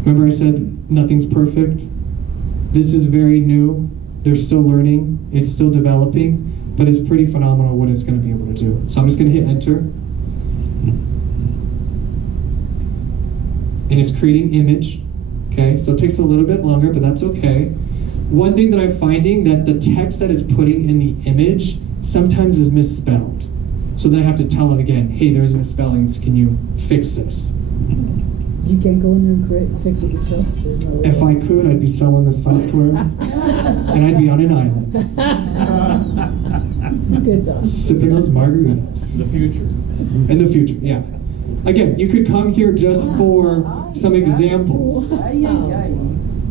Remember I said nothing's perfect? This is very new. They're still learning. It's still developing, but it's pretty phenomenal what it's going to be able to do. So I'm just going to hit enter. And it's creating image. Okay, so it takes a little bit longer, but that's okay. One thing that I'm finding that the text that it's putting in the image sometimes is misspelled. So then I have to tell it again, hey, there's misspellings, can you fix this? You can't go in there and fix it yourself? If I could, I'd be selling the software, and I'd be on an island. Good thought. Sipping those margaritas. The future. In the future, yeah. Again, you could come here just for some examples.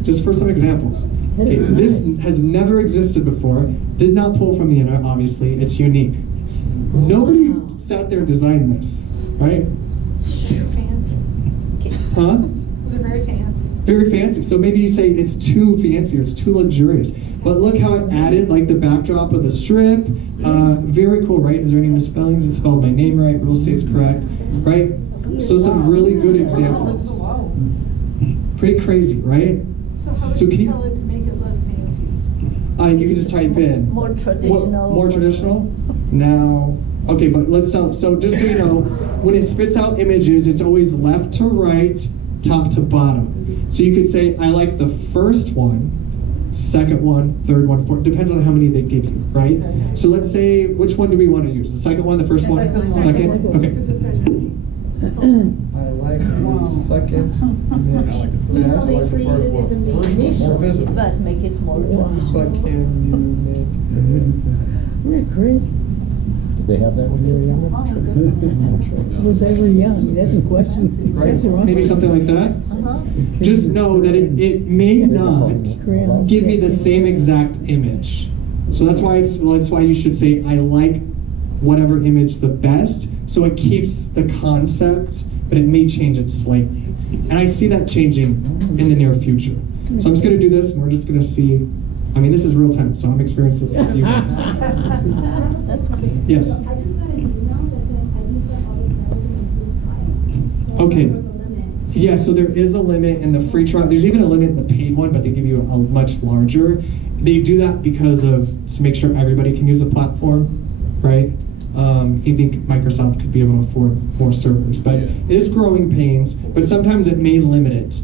Just for some examples. Okay, this has never existed before. Did not pull from the internet, obviously. It's unique. Nobody sat there and designed this, right? Fancy. Huh? Those are very fancy. Very fancy. So maybe you say it's too fancy or it's too luxurious. But look how it added like the backdrop of the strip. Very cool, right? Is there any misspellings? It spelled my name right. Real estate's correct, right? So some really good examples. Pretty crazy, right? So how would you tell it to make it less fancy? You can just type in More traditional. More traditional. Now, okay, but let's tell. So just so you know, when it spits out images, it's always left to right, top to bottom. So you could say, I like the first one, second one, third one, fourth. Depends on how many they give you, right? So let's say, which one do we want to use? The second one, the first one? Second? Okay. I like the second image best. I like the first one. More visible. But make it more traditional. But can you make it? Isn't that crazy? Did they have that when you were younger? Was ever young? That's a question. Right? That's the wrong Maybe something like that? Just know that it may not give me the same exact image. So that's why you should say, I like whatever image the best, so it keeps the concept, but it may change it slightly. And I see that changing in the near future. So I'm just going to do this, and we're just going to see. I mean, this is real time, so I'm experiencing this with you guys. That's great. Yes? I just got an email that said I used up all the credits in the free trial. So Okay. there was a limit. Yeah, so there is a limit in the free trial. There's even a limit in the paid one, but they give you a much larger. They do that because of, to make sure everybody can use the platform, right? You think Microsoft could be able to afford more servers, but it's growing pains, but sometimes it may limit it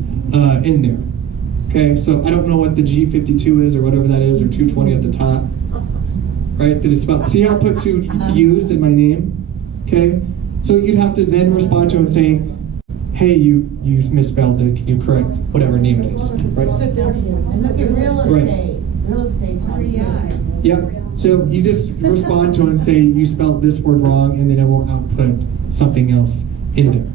in there. Okay, so I don't know what the G52 is or whatever that is, or 220 at the top. Right, did it spell? See how I put two U's in my name? Okay, so you'd have to then respond to it and say, hey, you misspelled it, can you correct whatever name it is, right? And look at real Right. estate. Real estate's one too. Yeah, so you just respond to it and say, you spelled this word wrong, and then it will output something else in there,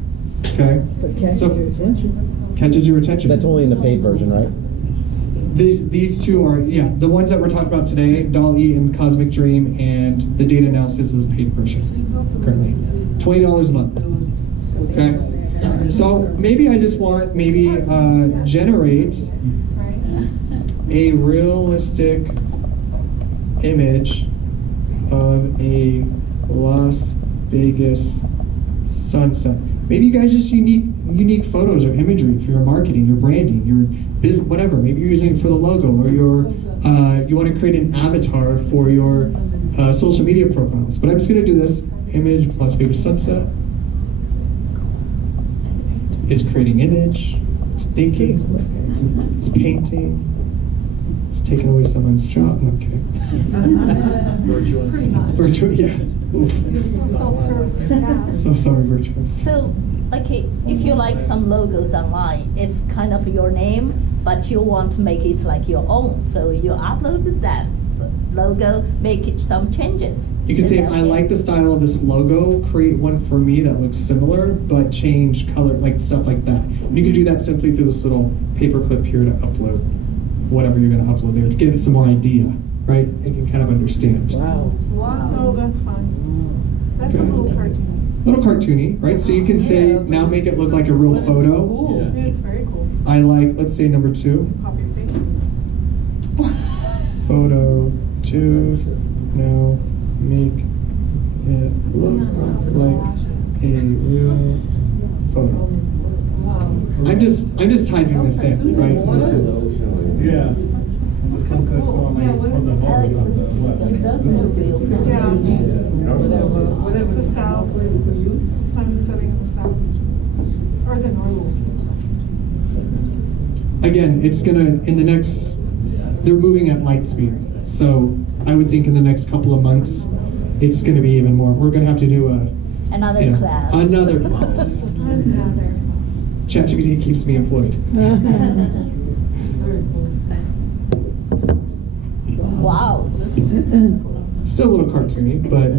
okay? But catches your attention. Catches your attention. That's only in the paid version, right? These two are, yeah, the ones that we're talking about today, DALL-E and Cosmic Dream, and the data analysis is paid version currently. $20 a month, okay? So maybe I just want, generate a realistic image of a Las Vegas sunset. Maybe you guys just unique photos or imagery for your marketing, your branding, your business, whatever. Maybe you're using it for the logo, or you want to create an avatar for your social media profiles. But I'm just going to do this image Las Vegas sunset. It's creating image. It's thinking. It's painting. It's taking away someone's job. No, I'm kidding. Virtuous. Virtual, yeah. Oof. Self-serve tasks. So sorry, virtuous. So Like if you like some logos online, it's kind of your name, but you want to make it like your own. So you upload that logo, make it some changes. You can say, I like the style of this logo, create one for me that looks similar, but change color, like stuff like that. You can do that simply through this little paperclip here to upload whatever you're going to upload there to give it some more idea, right? It can kind of understand. Wow. Wow. Oh, that's fun. That's a little cartoon. A little cartoony, right? So you can say, now make it look like a real photo. Yeah, it's very cool. I like, let's say number 2. Pop your face in there. Photo 2, now make it look like a real photo. I'm just typing this in, right? This is, Yeah. The sunset showing like it's from the north, not the west. It does look real. Yeah. It's the south. The sun is setting in the south. Or the north. again, it's gonna, in the next, they're moving at light speed. So I would think in the next couple of months, it's gonna be even more. We're gonna have to do another class. Another class. ChatGPT keeps me employed. Wow. Still a little cartoony, but.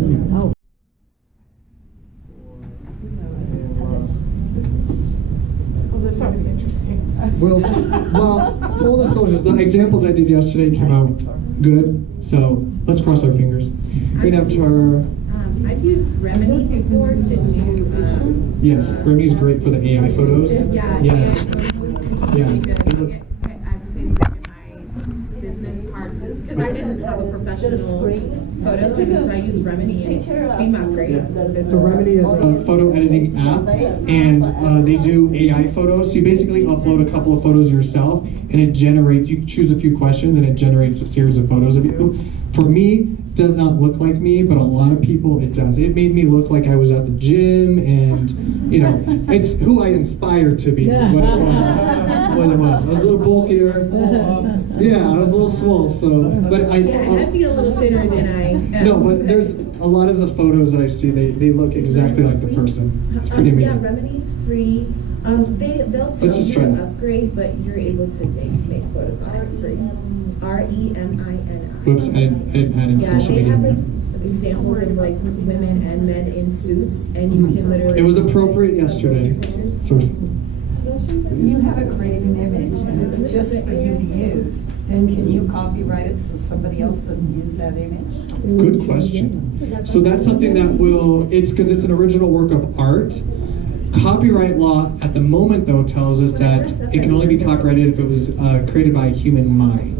Well, this ought to be interesting. Well, full disclosure, the examples I did yesterday came out good, so let's cross our fingers. Green Avatar. I've used Remedy before to do. Yes, Remedy's great for the AI photos. Yeah. Yes. Yeah. I was able to get my business cards because I didn't have a professional photo thing, so I used Remedy and it came out great. Yeah. So Remedy is a photo editing app, and they do AI photos. So you basically upload a couple of photos yourself, and it generates. You choose a few questions, and it generates a series of photos of you. For me, it does not look like me, but a lot of people it does. It made me look like I was at the gym, and you know, it's who I inspired to be. Is what it was. What it was. I was a little bulkier. Yeah, I was a little swole. So, but I had to be a little thinner than I am. No, but there's a lot of the photos that I see. They look exactly like the person. It's pretty amazing. Yeah, Remedy's free. They'll tell you to upgrade, but you're able to make photos on it free. REMINI. Whoops, I didn't add in social media. Yeah, they have like examples of like women and men in suits, and you can literally. It was appropriate yesterday. So, You have a created image and it's just for you to use, then can you copyright it so somebody else doesn't use that image? good question. So that's something that it's because it's an original work of art. Copyright law at the moment, though, tells us that it can only be copyrighted if it was created by a human mind.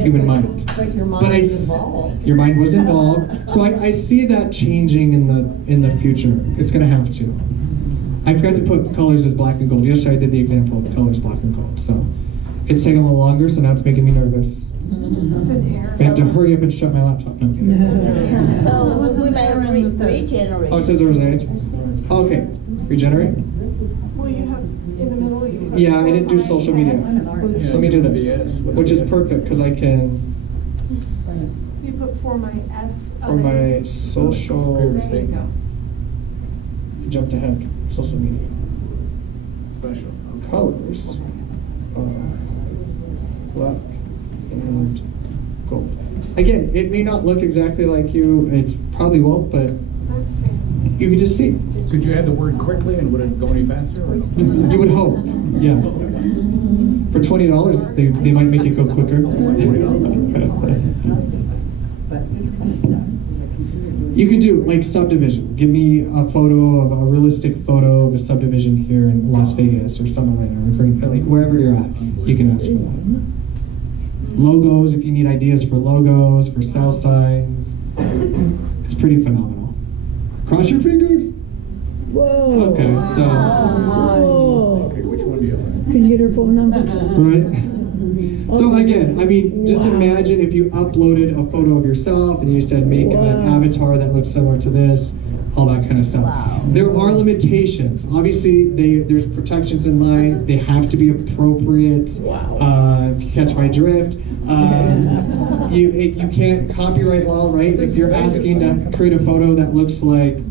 Human mind. But your mind was involved. Your mind was involved. So I see that changing in the future. It's going to have to. I forgot to put colors as black and gold. Yesterday I did the example of colors black and gold. So it's taking a little longer, so now it's making me nervous. I have to hurry up and shut my laptop. No, I'm kidding. So we may regenerate. Oh, it says there was an age? Okay. Regenerate? Well, you have in the middle. Yeah, I didn't do social media. So let me do this, which is perfect because I can, You put for my S. for my social, There you go. jump to heck, social media. Special. Colors, black and gold. Again, it may not look exactly like you, it probably won't, but Let's see. you can just see. Could you add the word quickly and would it go any faster? Or no? You would hope, yeah. For $20, they might make it go quicker. You could do like subdivision. Give me a realistic photo of a subdivision here in Las Vegas or Summerlin or Green, like wherever you're at, you can ask for that. Logos, if you need ideas for logos, for cell signs. It's pretty phenomenal. Cross your fingers. Whoa. Okay, so. Whoa. Okay, which one do you like? Can you get her phone number? Right? So again, I mean, just imagine if you uploaded a photo of yourself and you said make an avatar that looks similar to this, all that kind of stuff. Wow. There are limitations. Obviously, there's protections in line. They have to be appropriate. Wow. If you catch my drift. You can't copyright law, right? If you're asking to create a photo that looks like,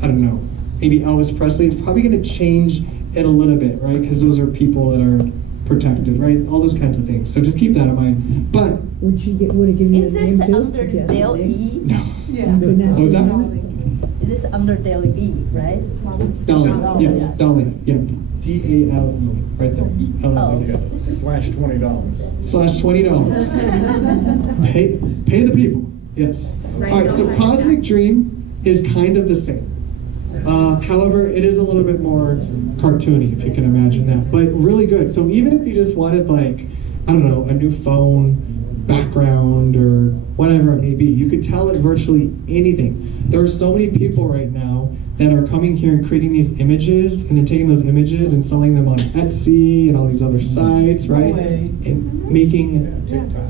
I don't know, maybe Elvis Presley, it's probably going to change it a little bit, right? Because those are people that are protected, right? All those kinds of things. So just keep that in mind. But Would it give you Is a this name too? under if you had a Del name? E? no. Yeah. What was that? Is this under Del E, right? Dolly. Yes, Dolly. Yeah. D-A-L-E. Right there. Oh. Yeah, slash $20. Slash $20. Pay the people. Yes. All right. So Cosmic Dream is kind of the same. However, it is a little bit more cartoony, if you can imagine that, but really good. So even if you just wanted, like, I don't know, a new phone background or whatever it may be, you could tell it virtually anything. There are so many people right now that are coming here and creating these images and then taking those images and selling them on Etsy and all these other sites, right? And making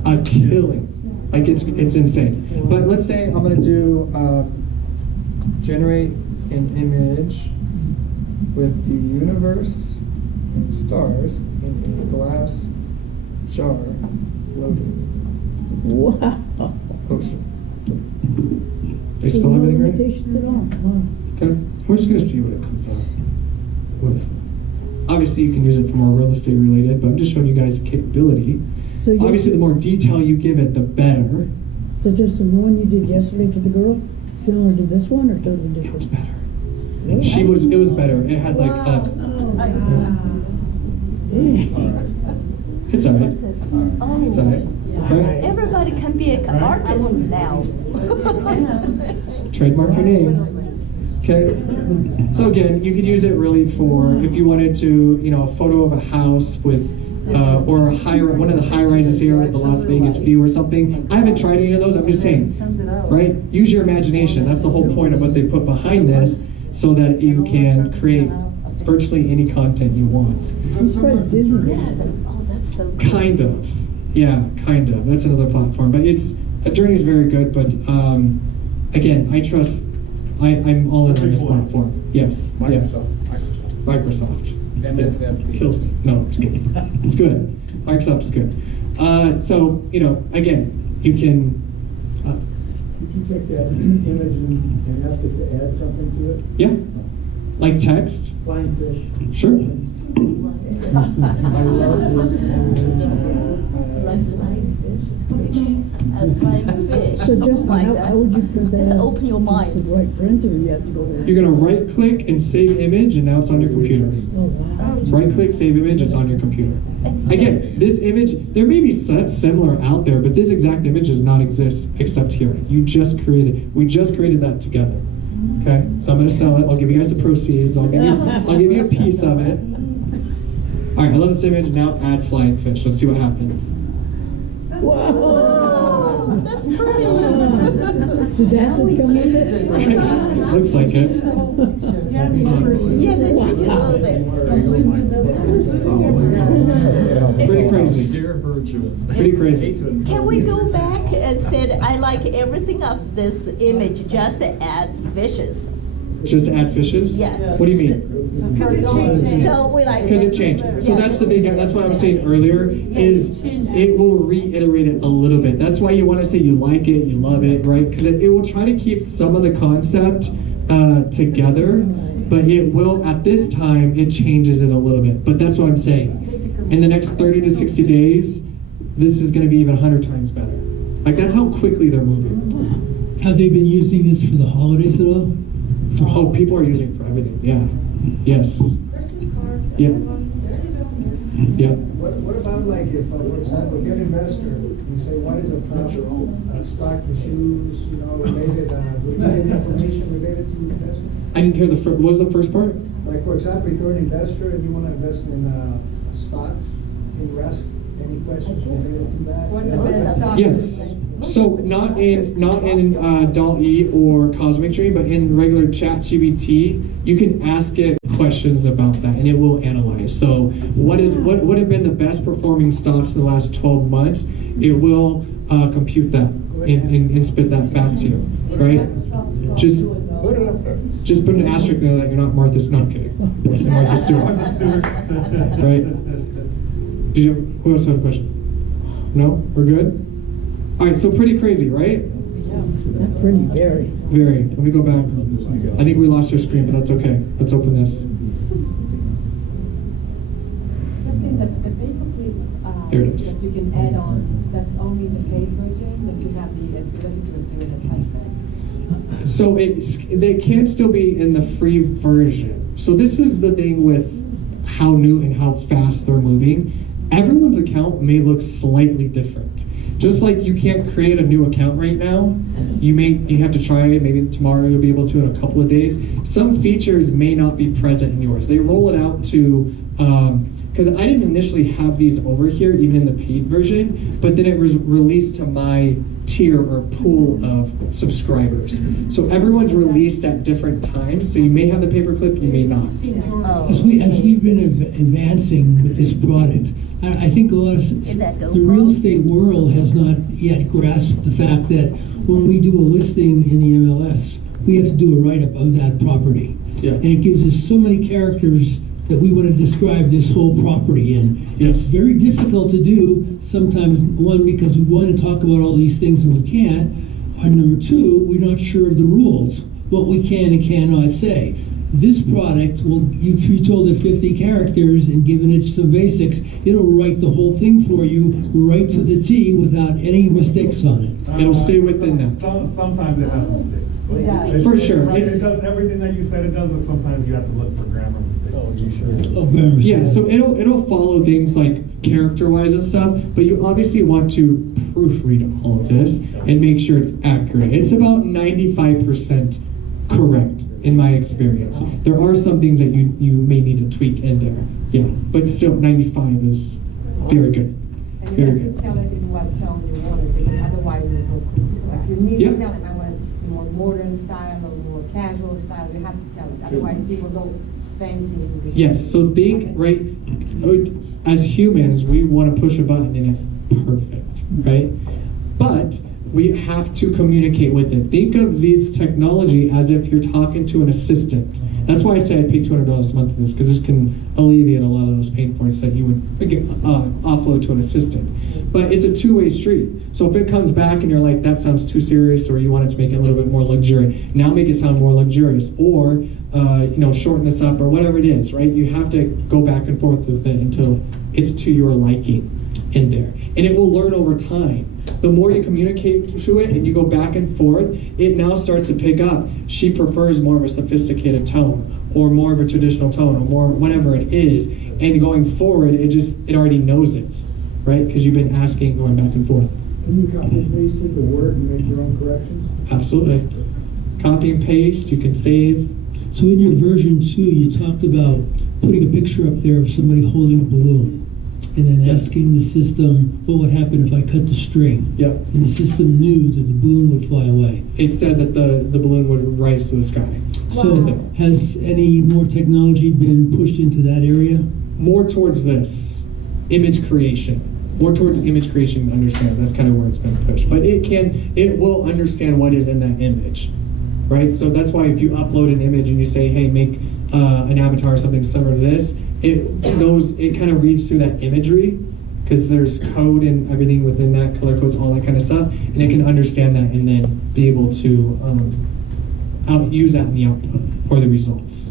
a killing. Like, it's insane. But let's say I'm going to do generate an image with the universe and stars in a glass jar floating Wow. ocean. They spell everything right? Limitations at all. Wow. Okay, we're just gonna see what it comes out with. Obviously, you can use it for more real estate related, but I'm just showing you guys capability. So you- Obviously, the more detail you give it, the better. So just the one you did yesterday for the girl, similar to this one or totally different? It was better. Really? It was better. It had like a. It's alright. It's alright. Right? Everybody can be an artist now. Trademark your name. Okay. So again, you can use it really for if you wanted to, a photo of a house with, or a one of the high rises here at the Las Vegas view or something. I haven't tried any of those. I'm just saying, right? Use your imagination. That's the whole point of what they put behind this, so that you can create virtually any content you want. I'm surprised Disney. Oh, that's so cool. Kind of. Yeah, kind of. That's another platform. But Journey is very good, but again, I trust, I'm all in on this platform. Yes. Microsoft. Microsoft. MSFT. Kills me. No, just kidding. It's good. Microsoft is good. So, again, you can. Could you take that image and ask it to add something to it? Yeah. Like text. Flying fish. Sure. I love this. So just how would you print that? Just out? open your mind. Just the right printer, you have to go there. You're going to right click and save image, and now it's on your computer. Oh, wow. Right click, save image, it's on your computer. Again, this image, there may be similar out there, but this exact image does not exist except here. We just created that together. Okay, so I'm going to sell it. I'll give you guys the proceeds. I'll give you a piece of it. All right, I love this image. Now add flying fish. Let's see what happens. Wow. That's pretty. Does acid come with it? Looks like it. Yeah, they change it a little bit. Pretty crazy. Dear virtuous. Pretty crazy. Can we go back and say, I like everything of this image, just add fishes? Just add fishes? Yes. What do you mean? So we like. Because it changed. So that's that's what I was saying earlier, is it will reiterate it a little bit. That's why you want to say you like it, you love it, right? Because it will try to keep some of the concept together, but it will, at this time, it changes it a little bit. But that's what I'm saying. In the next 30 to 60 days, this is going to be even 100 times better. Like, that's how quickly they're moving. Have they been using this for the holidays at all? Oh, people are using it for everything. Yeah. Yes. Yeah. Yeah. What about like if, for example, you're an investor, you say, what is a top stock to choose, related information related to investment? I didn't hear what was the first part? Like, for example, if you're an investor and you want to invest in stocks, can you ask any questions related to that? What's the best stock? Yes. So not in DALL-E or Cosmic Dream, but in regular ChatGPT, you can ask it questions about that, and it will analyze. So what would have been the best performing stocks in the last 12 months? It will compute that and spit that back to you, right? Just put an asterisk there that you're not Martha's. No, I'm kidding. It's Martha Stewart. Right? Who else have a question? No? We're good? All right, so pretty crazy, right? That's pretty varied. Very. Let me go back. I think we lost your screen, but that's okay. Let's open this. Just is that the paperclip There it is. that you can add on, that's only the paid version, that you have the ability to do an attachment. So they can still be in the free version. So this is the thing with how new and how fast they're moving. Everyone's account may look slightly different. Just like you can't create a new account right now, you have to try it. Maybe tomorrow you'll be able to in a couple of days. Some features may not be present in yours. They roll it out to because I didn't initially have these over here, even in the paid version, but then it was released to my tier or pool of subscribers. So everyone's released at different times. So you may have the paperclip, you may not. As we've been advancing with this product, I think a lot of the real estate world has not yet grasped the fact that when we do a listing in the MLS, we have to do a write-up of that property. Yeah. And it gives us so many characters that we want to describe this whole property in. Yes. It's very difficult to do sometimes, one, because we want to talk about all these things and we can't, and number two, we're not sure of the rules, what we can and cannot say. This product, well, if you told it 50 characters and given it some basics, it'll write the whole thing for you right to the T without any mistakes on it. It'll stay within that. Sometimes it has mistakes. For sure. It does everything that you said it does, but sometimes you have to look for grammar mistakes. Yeah, so it'll follow things like character-wise and stuff, but you obviously want to proofread all of this and make sure it's accurate. It's about 95% correct in my experience. There are some things that you may need to tweak in there, yeah, but still 95 is very good. And you Very have good. to tell it in what tone you want it, because otherwise it will go. Like you need to tell it, I want it more modern style or more casual style. You have to tell it, otherwise it will go fancy. Yes, so think, right, as humans, we want to push a button and it's perfect, right? But we have to communicate with it. Think of this technology as if you're talking to an assistant. That's why I say I pay $200 a month for this, because this can alleviate a lot of those pain points that you would offload to an assistant. But it's a two-way street. So if it comes back and you're like, that sounds too serious, or you wanted to make it a little bit more luxurious, now make it sound more luxurious, or shorten this up, or whatever it is, right? You have to go back and forth with it until it's to your liking in there. And it will learn over time. The more you communicate to it and you go back and forth, it now starts to pick up. She prefers more of a sophisticated tone, or more of a traditional tone, or more whatever it is. And going forward, it already knows it, right? Because you've been asking, going back and forth. Can you copy and paste into Word and make your own corrections? Absolutely. Copy and paste, you can save. So in your version 2, you talked about putting a picture up there of somebody holding a balloon, and then asking the system what would happen if I cut the string. Yep. And the system knew that the balloon would fly away. It said that the balloon would rise to the sky. So has any more technology been pushed into that area? More towards this, image creation. More towards image creation and understand. That's kind of where it's been pushed. But it will understand what is in that image, right? So that's why if you upload an image and you say, hey, make an avatar or something similar to this, it kind of reads through that imagery, because there's code and everything within that, color codes, all that kind of stuff, and it can understand that and then be able to use that in the output for the results.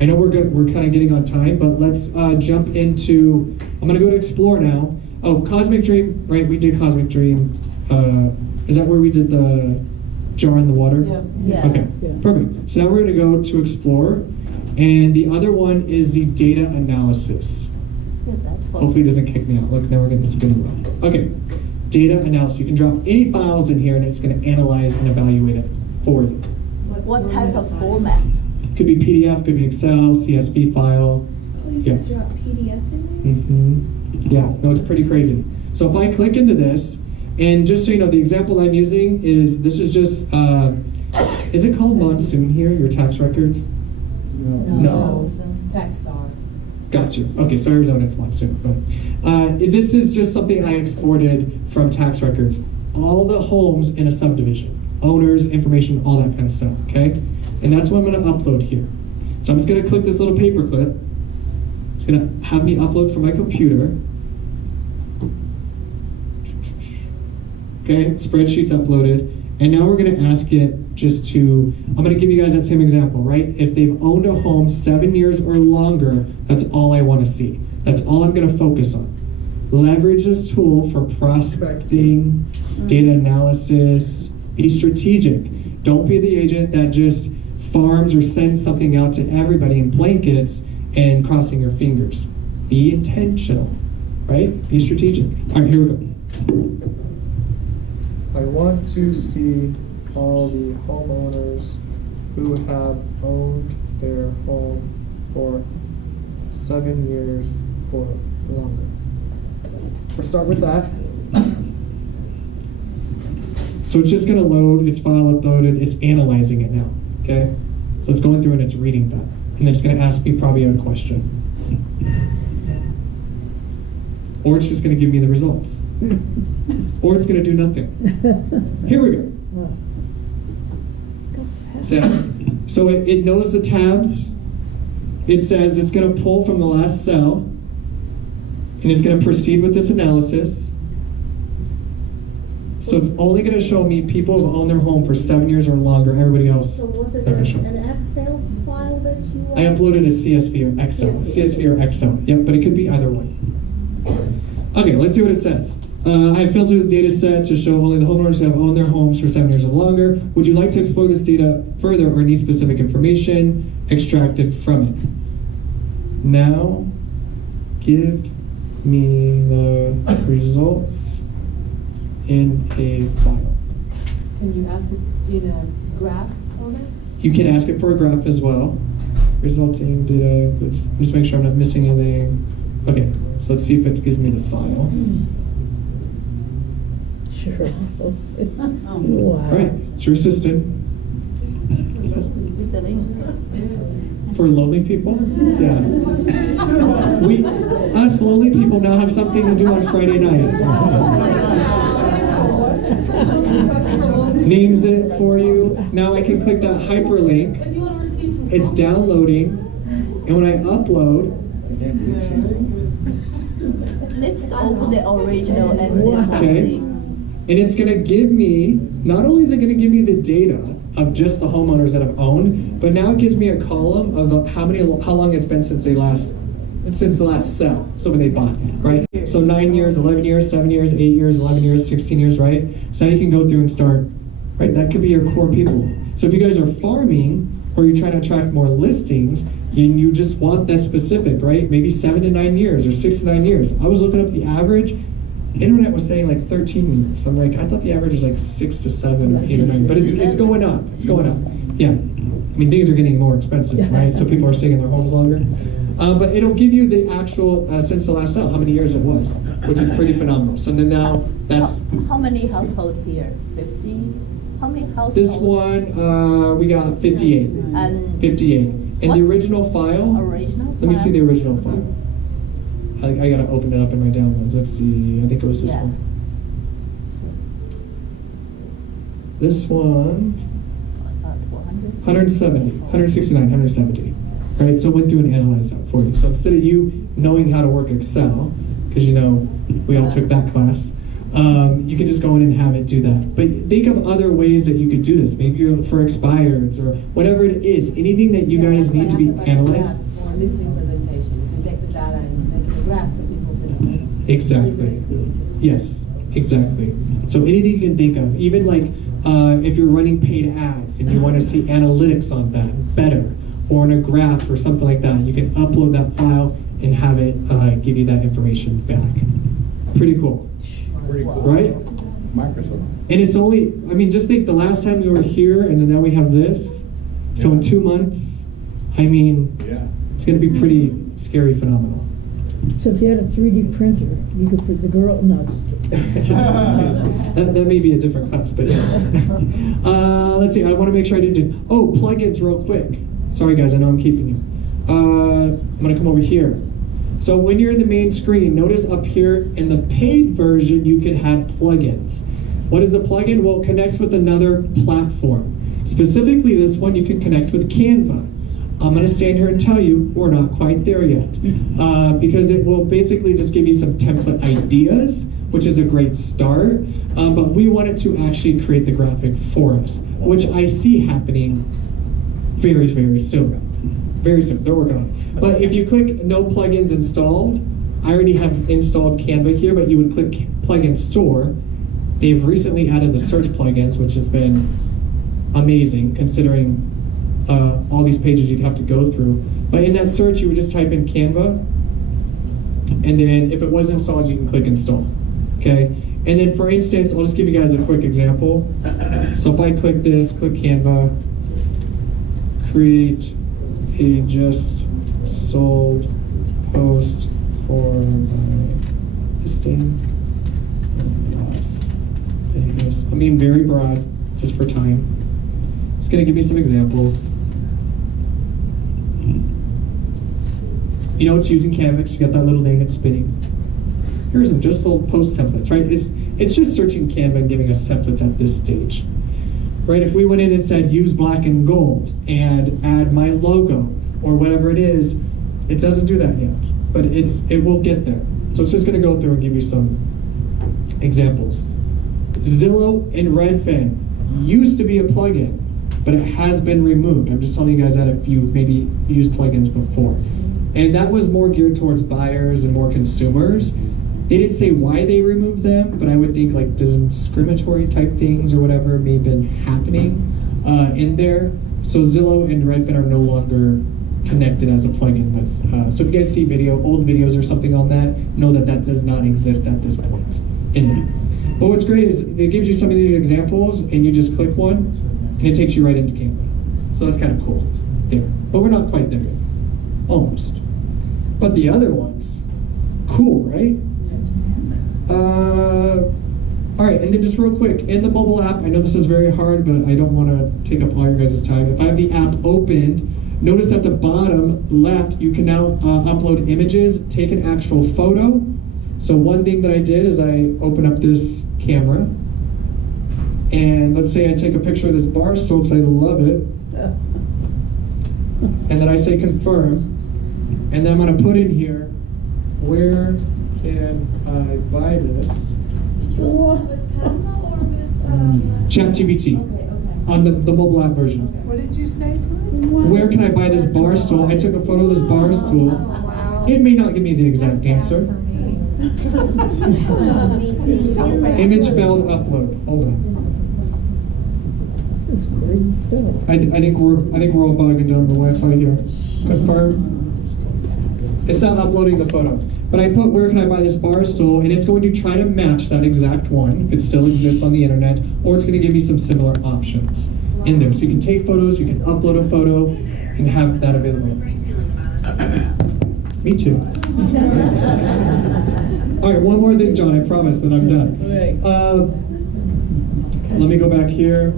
I know we're kind of getting on time, but let's jump into, I'm going to go to Explore now. Oh, Cosmic Dream, right, we did Cosmic Dream. Is that where we did the jar in the water? Yeah. Okay, perfect. So now we're going to go to Explore. And the other one is the data analysis. Yeah, that's what. Hopefully it doesn't kick me out. Look, now we're getting to spin around. Okay, data analysis. You can drop any files in here and it's going to analyze and evaluate it for you. What type of format? Could be PDF, could be Excel, CSV file. You just drop PDF in there? Yeah, no, it's pretty crazy. So if I click into this, and just so you know, the example I'm using is, this is just, is it called Monsoon here, your tax records? No. Tax star. Gotcha. Okay, so Arizona it's Monsoon. But this is just something I exported from tax records. All the homes in a subdivision, owners, information, all that kind of stuff, okay? And that's what I'm going to upload here. So I'm just going to click this little paper clip. It's going to have me upload from my computer. Okay, spreadsheet's uploaded. And now we're going to ask it just to, I'm going to give you guys that same example, right? If they've owned a home 7 years or longer, that's all I want to see. That's all I'm going to focus on. Leverage this tool for prospecting, data analysis, be strategic. Don't be the agent that just farms or sends something out to everybody in blankets and crossing your fingers. Be intentional, right? Be strategic. All right, here we go. I want to see all the homeowners who have owned their home for 7 years or longer. We'll start with that. So it's just going to load, its file uploaded, it's analyzing it now, okay? So it's going through and it's reading that. And then it's going to ask me probably a question. Or it's just going to give me the results. Or it's going to do nothing. Here we go. So it knows the tabs. It says it's going to pull from the last cell. And it's going to proceed with this analysis. So it's only going to show me people who own their home for 7 years or longer. Everybody else. So was it an Excel file that you? I uploaded a CSV or Excel. CSV or Excel. Yep, but it could be either one. Okay, let's see what it says. I filtered the data set to show only the homeowners who have owned their homes for 7 years or longer. Would you like to explore this data further or need specific information extracted from it? Now, give me the results in a file. Can you ask it in a graph format? You can ask it for a graph as well. Resulting data, let's just make sure I'm not missing anything. Okay, so let's see if it gives me the file. Sure. Wow. All right, it's your assistant. For lonely people? Yeah. Us lonely people now have something to do on Friday night. Names it for you. Now I can click that hyperlink. It's downloading. And when I upload, let's open the original and this one. Okay. And it's going to give me, not only is it going to give me the data of just the homeowners that I've owned, but now it gives me a column of how long it's been since the last sell, so when they bought, right? So 9 years, 11 years, 7 years, 8 years, 11 years, 16 years, right? So now you can go through and start, right? That could be your core people. So if you guys are farming or you're trying to attract more listings, and you just want that specific, right? Maybe 7 to 9 years or 6 to 9 years. I was looking up the average. Internet was saying like 13 years. I'm like, I thought the average was like 6 to 7 or 8 or 9, but it's going up. It's going up. Yeah. I mean, things are getting more expensive, right? So people are staying in their homes longer. But it'll give you the actual, since the last sale, how many years it was, which is pretty phenomenal. So then now that's... How many households here? 50? How many households? This one, we got 58. And 58. And the original file... Let me see the original file. I gotta open it up in my downloads. Let's see. I think it was this one. This one. 170, 169, 170. All right, so it went through and analyzed that for you. So instead of you knowing how to work Excel, because you know we all took that class, you can just go in and have it do that. But think of other ways that you could do this. Maybe you're for expireds or whatever it is. Anything that you guys need to be analyzed. Or listing presentation. You can take the data and make it a graph so people can. Exactly. Yes, exactly. So anything you can think of, even like if you're running paid ads and you want to see analytics on that better, or in a graph or something like that, you can upload that file and have it give you that information back. Pretty cool. Pretty cool. Right? Microsoft. And it's only, I mean, just think the last time we were here and then now we have this. So in 2 months, I mean, it's going to be pretty scary phenomenal. So if you had a 3D printer, you could put the girl, no, just kidding. that may be a different class, but yeah. Let's see, I want to make sure I didn't do, plugins real quick. Sorry guys, I know I'm keeping you. I'm going to come over here. So when you're in the main screen, notice up here in the paid version, you can have plugins. What is a plugin? Well, it connects with another platform. Specifically, this one you can connect with Canva. I'm going to stand here and tell you we're not quite there yet because it will basically just give you some template ideas which is a great start, but we want it to actually create the graphic for us, which I see happening very, very soon. Very soon, they're working on it. But if you click no plugins installed, I already have installed Canva here, but you would click plugin store. They've recently added the search plugins, which has been amazing considering all these pages you'd have to go through. But in that search, you would just type in Canva, and then if it was installed, you can click install. Okay? And then for instance, I'll just give you guys a quick example. So if I click this, click Canva, create a just sold post for my listing in Las Vegas. I'm being very broad just for time. It's going to give me some examples. You know it's using Canvas, you got that little thing that's spinning. Here's a just sold post templates, right? It's just searching Canva and giving us templates at this stage. Right, if we went in and said use black and gold and add my logo or whatever it is, it doesn't do that yet, but it will get there. So it's just gonna go through and give you some examples. Zillow and Redfin used to be a plugin, but it has been removed. I'm just telling you guys that if you maybe used plugins before. And that was more geared towards buyers and more consumers. They didn't say why they removed them, but I would think like discriminatory type things or whatever may have been happening in there. So Zillow and Redfin are no longer connected as a plugin with. So if you guys see old videos or something on that, know that that does not exist at this point in there. But what's great is it gives you some of these examples and you just click one and it takes you right into Canva. So that's kind of cool there. But we're not quite there yet. Almost. But the other ones, cool, right? All right, and then just real quick, in the mobile app, I know this is very hard, but I don't want to take up all your guys' time. If I have the app opened, notice at the bottom left, you can now upload images, take an actual photo. So one thing that I did is I open up this camera, and let's say I take a picture of this bar stool because I love it, and then I say confirm, and then I'm going to put in here, where can I buy this? ChatGPT on the mobile app version. What did you say to it? Where can I buy this bar stool? I took a photo of this bar stool. Wow. It may not give me the exact answer. Image failed upload. Hold on. This is great stuff. I think we're all bogging down the Wi-Fi here. Confirm. It's not uploading the photo. But I put where can I buy this bar stool, and it's going to try to match that exact one if it still exists on the internet, or it's going to give you some similar options in there. So you can take photos, you can upload a photo, and have that available. Me too. All right, one more thing, John, I promise, then I'm done. Let me go back here.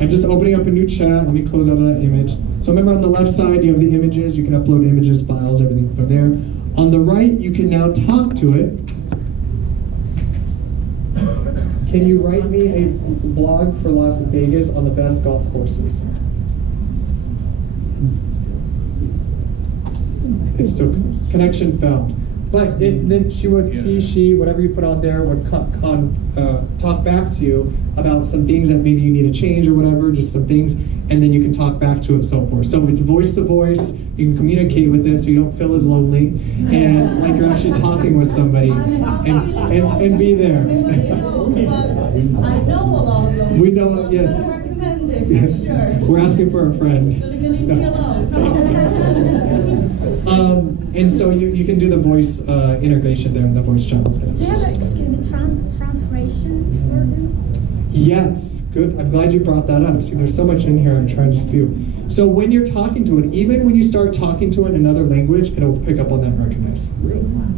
I'm just opening up a new chat. Let me close out of that image. So remember on the left side, you have the images. You can upload images, files, everything from there. On the right, you can now talk to it. Can you write me a blog for Las Vegas on the best golf courses? It's still connection found. But then she, whatever you put on there, would talk back to you about some things that maybe you need to change or whatever, just some things, and then you can talk back to it and so forth. So it's voice to voice. You can communicate with it so you don't feel as lonely and like you're actually talking with somebody and be there. I know a lot of them. We know, yes. I recommend this, for sure. We're asking for a friend. So they're going to leave me alone. And so you can do the voice integration there in the voice channel. Do you have a translation version? Yes, good. I'm glad you brought that up. See, there's so much in here I'm trying to spew. So when you're talking to it, even when you start talking to it in another language, it'll pick up on that and recognize.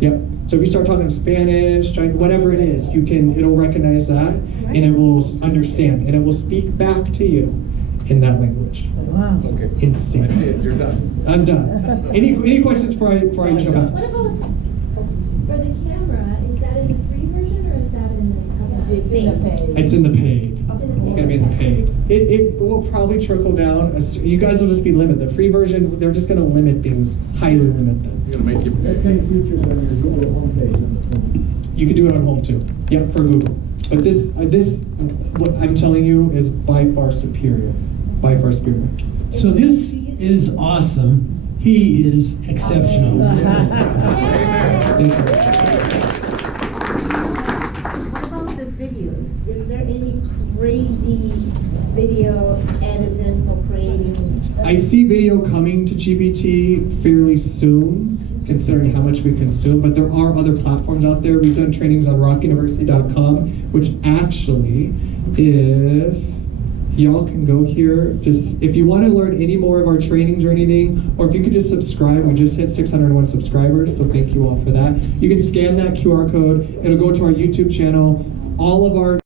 Yep. So if you start talking Spanish, whatever it is, it'll recognize that and it will understand and it will speak back to you in that language. Wow. Okay. Insane. I see it. You're done. I'm done. Any questions before I jump out? What about for the camera? Is that in the free version or is that in the other? It's in the paid. It's in the paid. It's gonna be in the paid. It will probably trickle down. You guys will just be limited. The free version, they're just gonna limit things, highly limit them. You're gonna make you That same features on your Google homepage on the phone. You can do it on home too. Yep, for Google. But this, what I'm telling you is by far superior. By far superior. So this is awesome. He is exceptional. Thank you. What about the videos? Is there any crazy video editing or creating? I see video coming to GPT fairly soon, considering how much we consume, but there are other platforms out there. We've done trainings on rockuniversity.com, which actually, if y'all can go here, just if you want to learn any more of our trainings or anything, or if you could just subscribe, we just hit 601 subscribers, so thank you all for that. You can scan that QR code, it'll go to our YouTube channel. All of our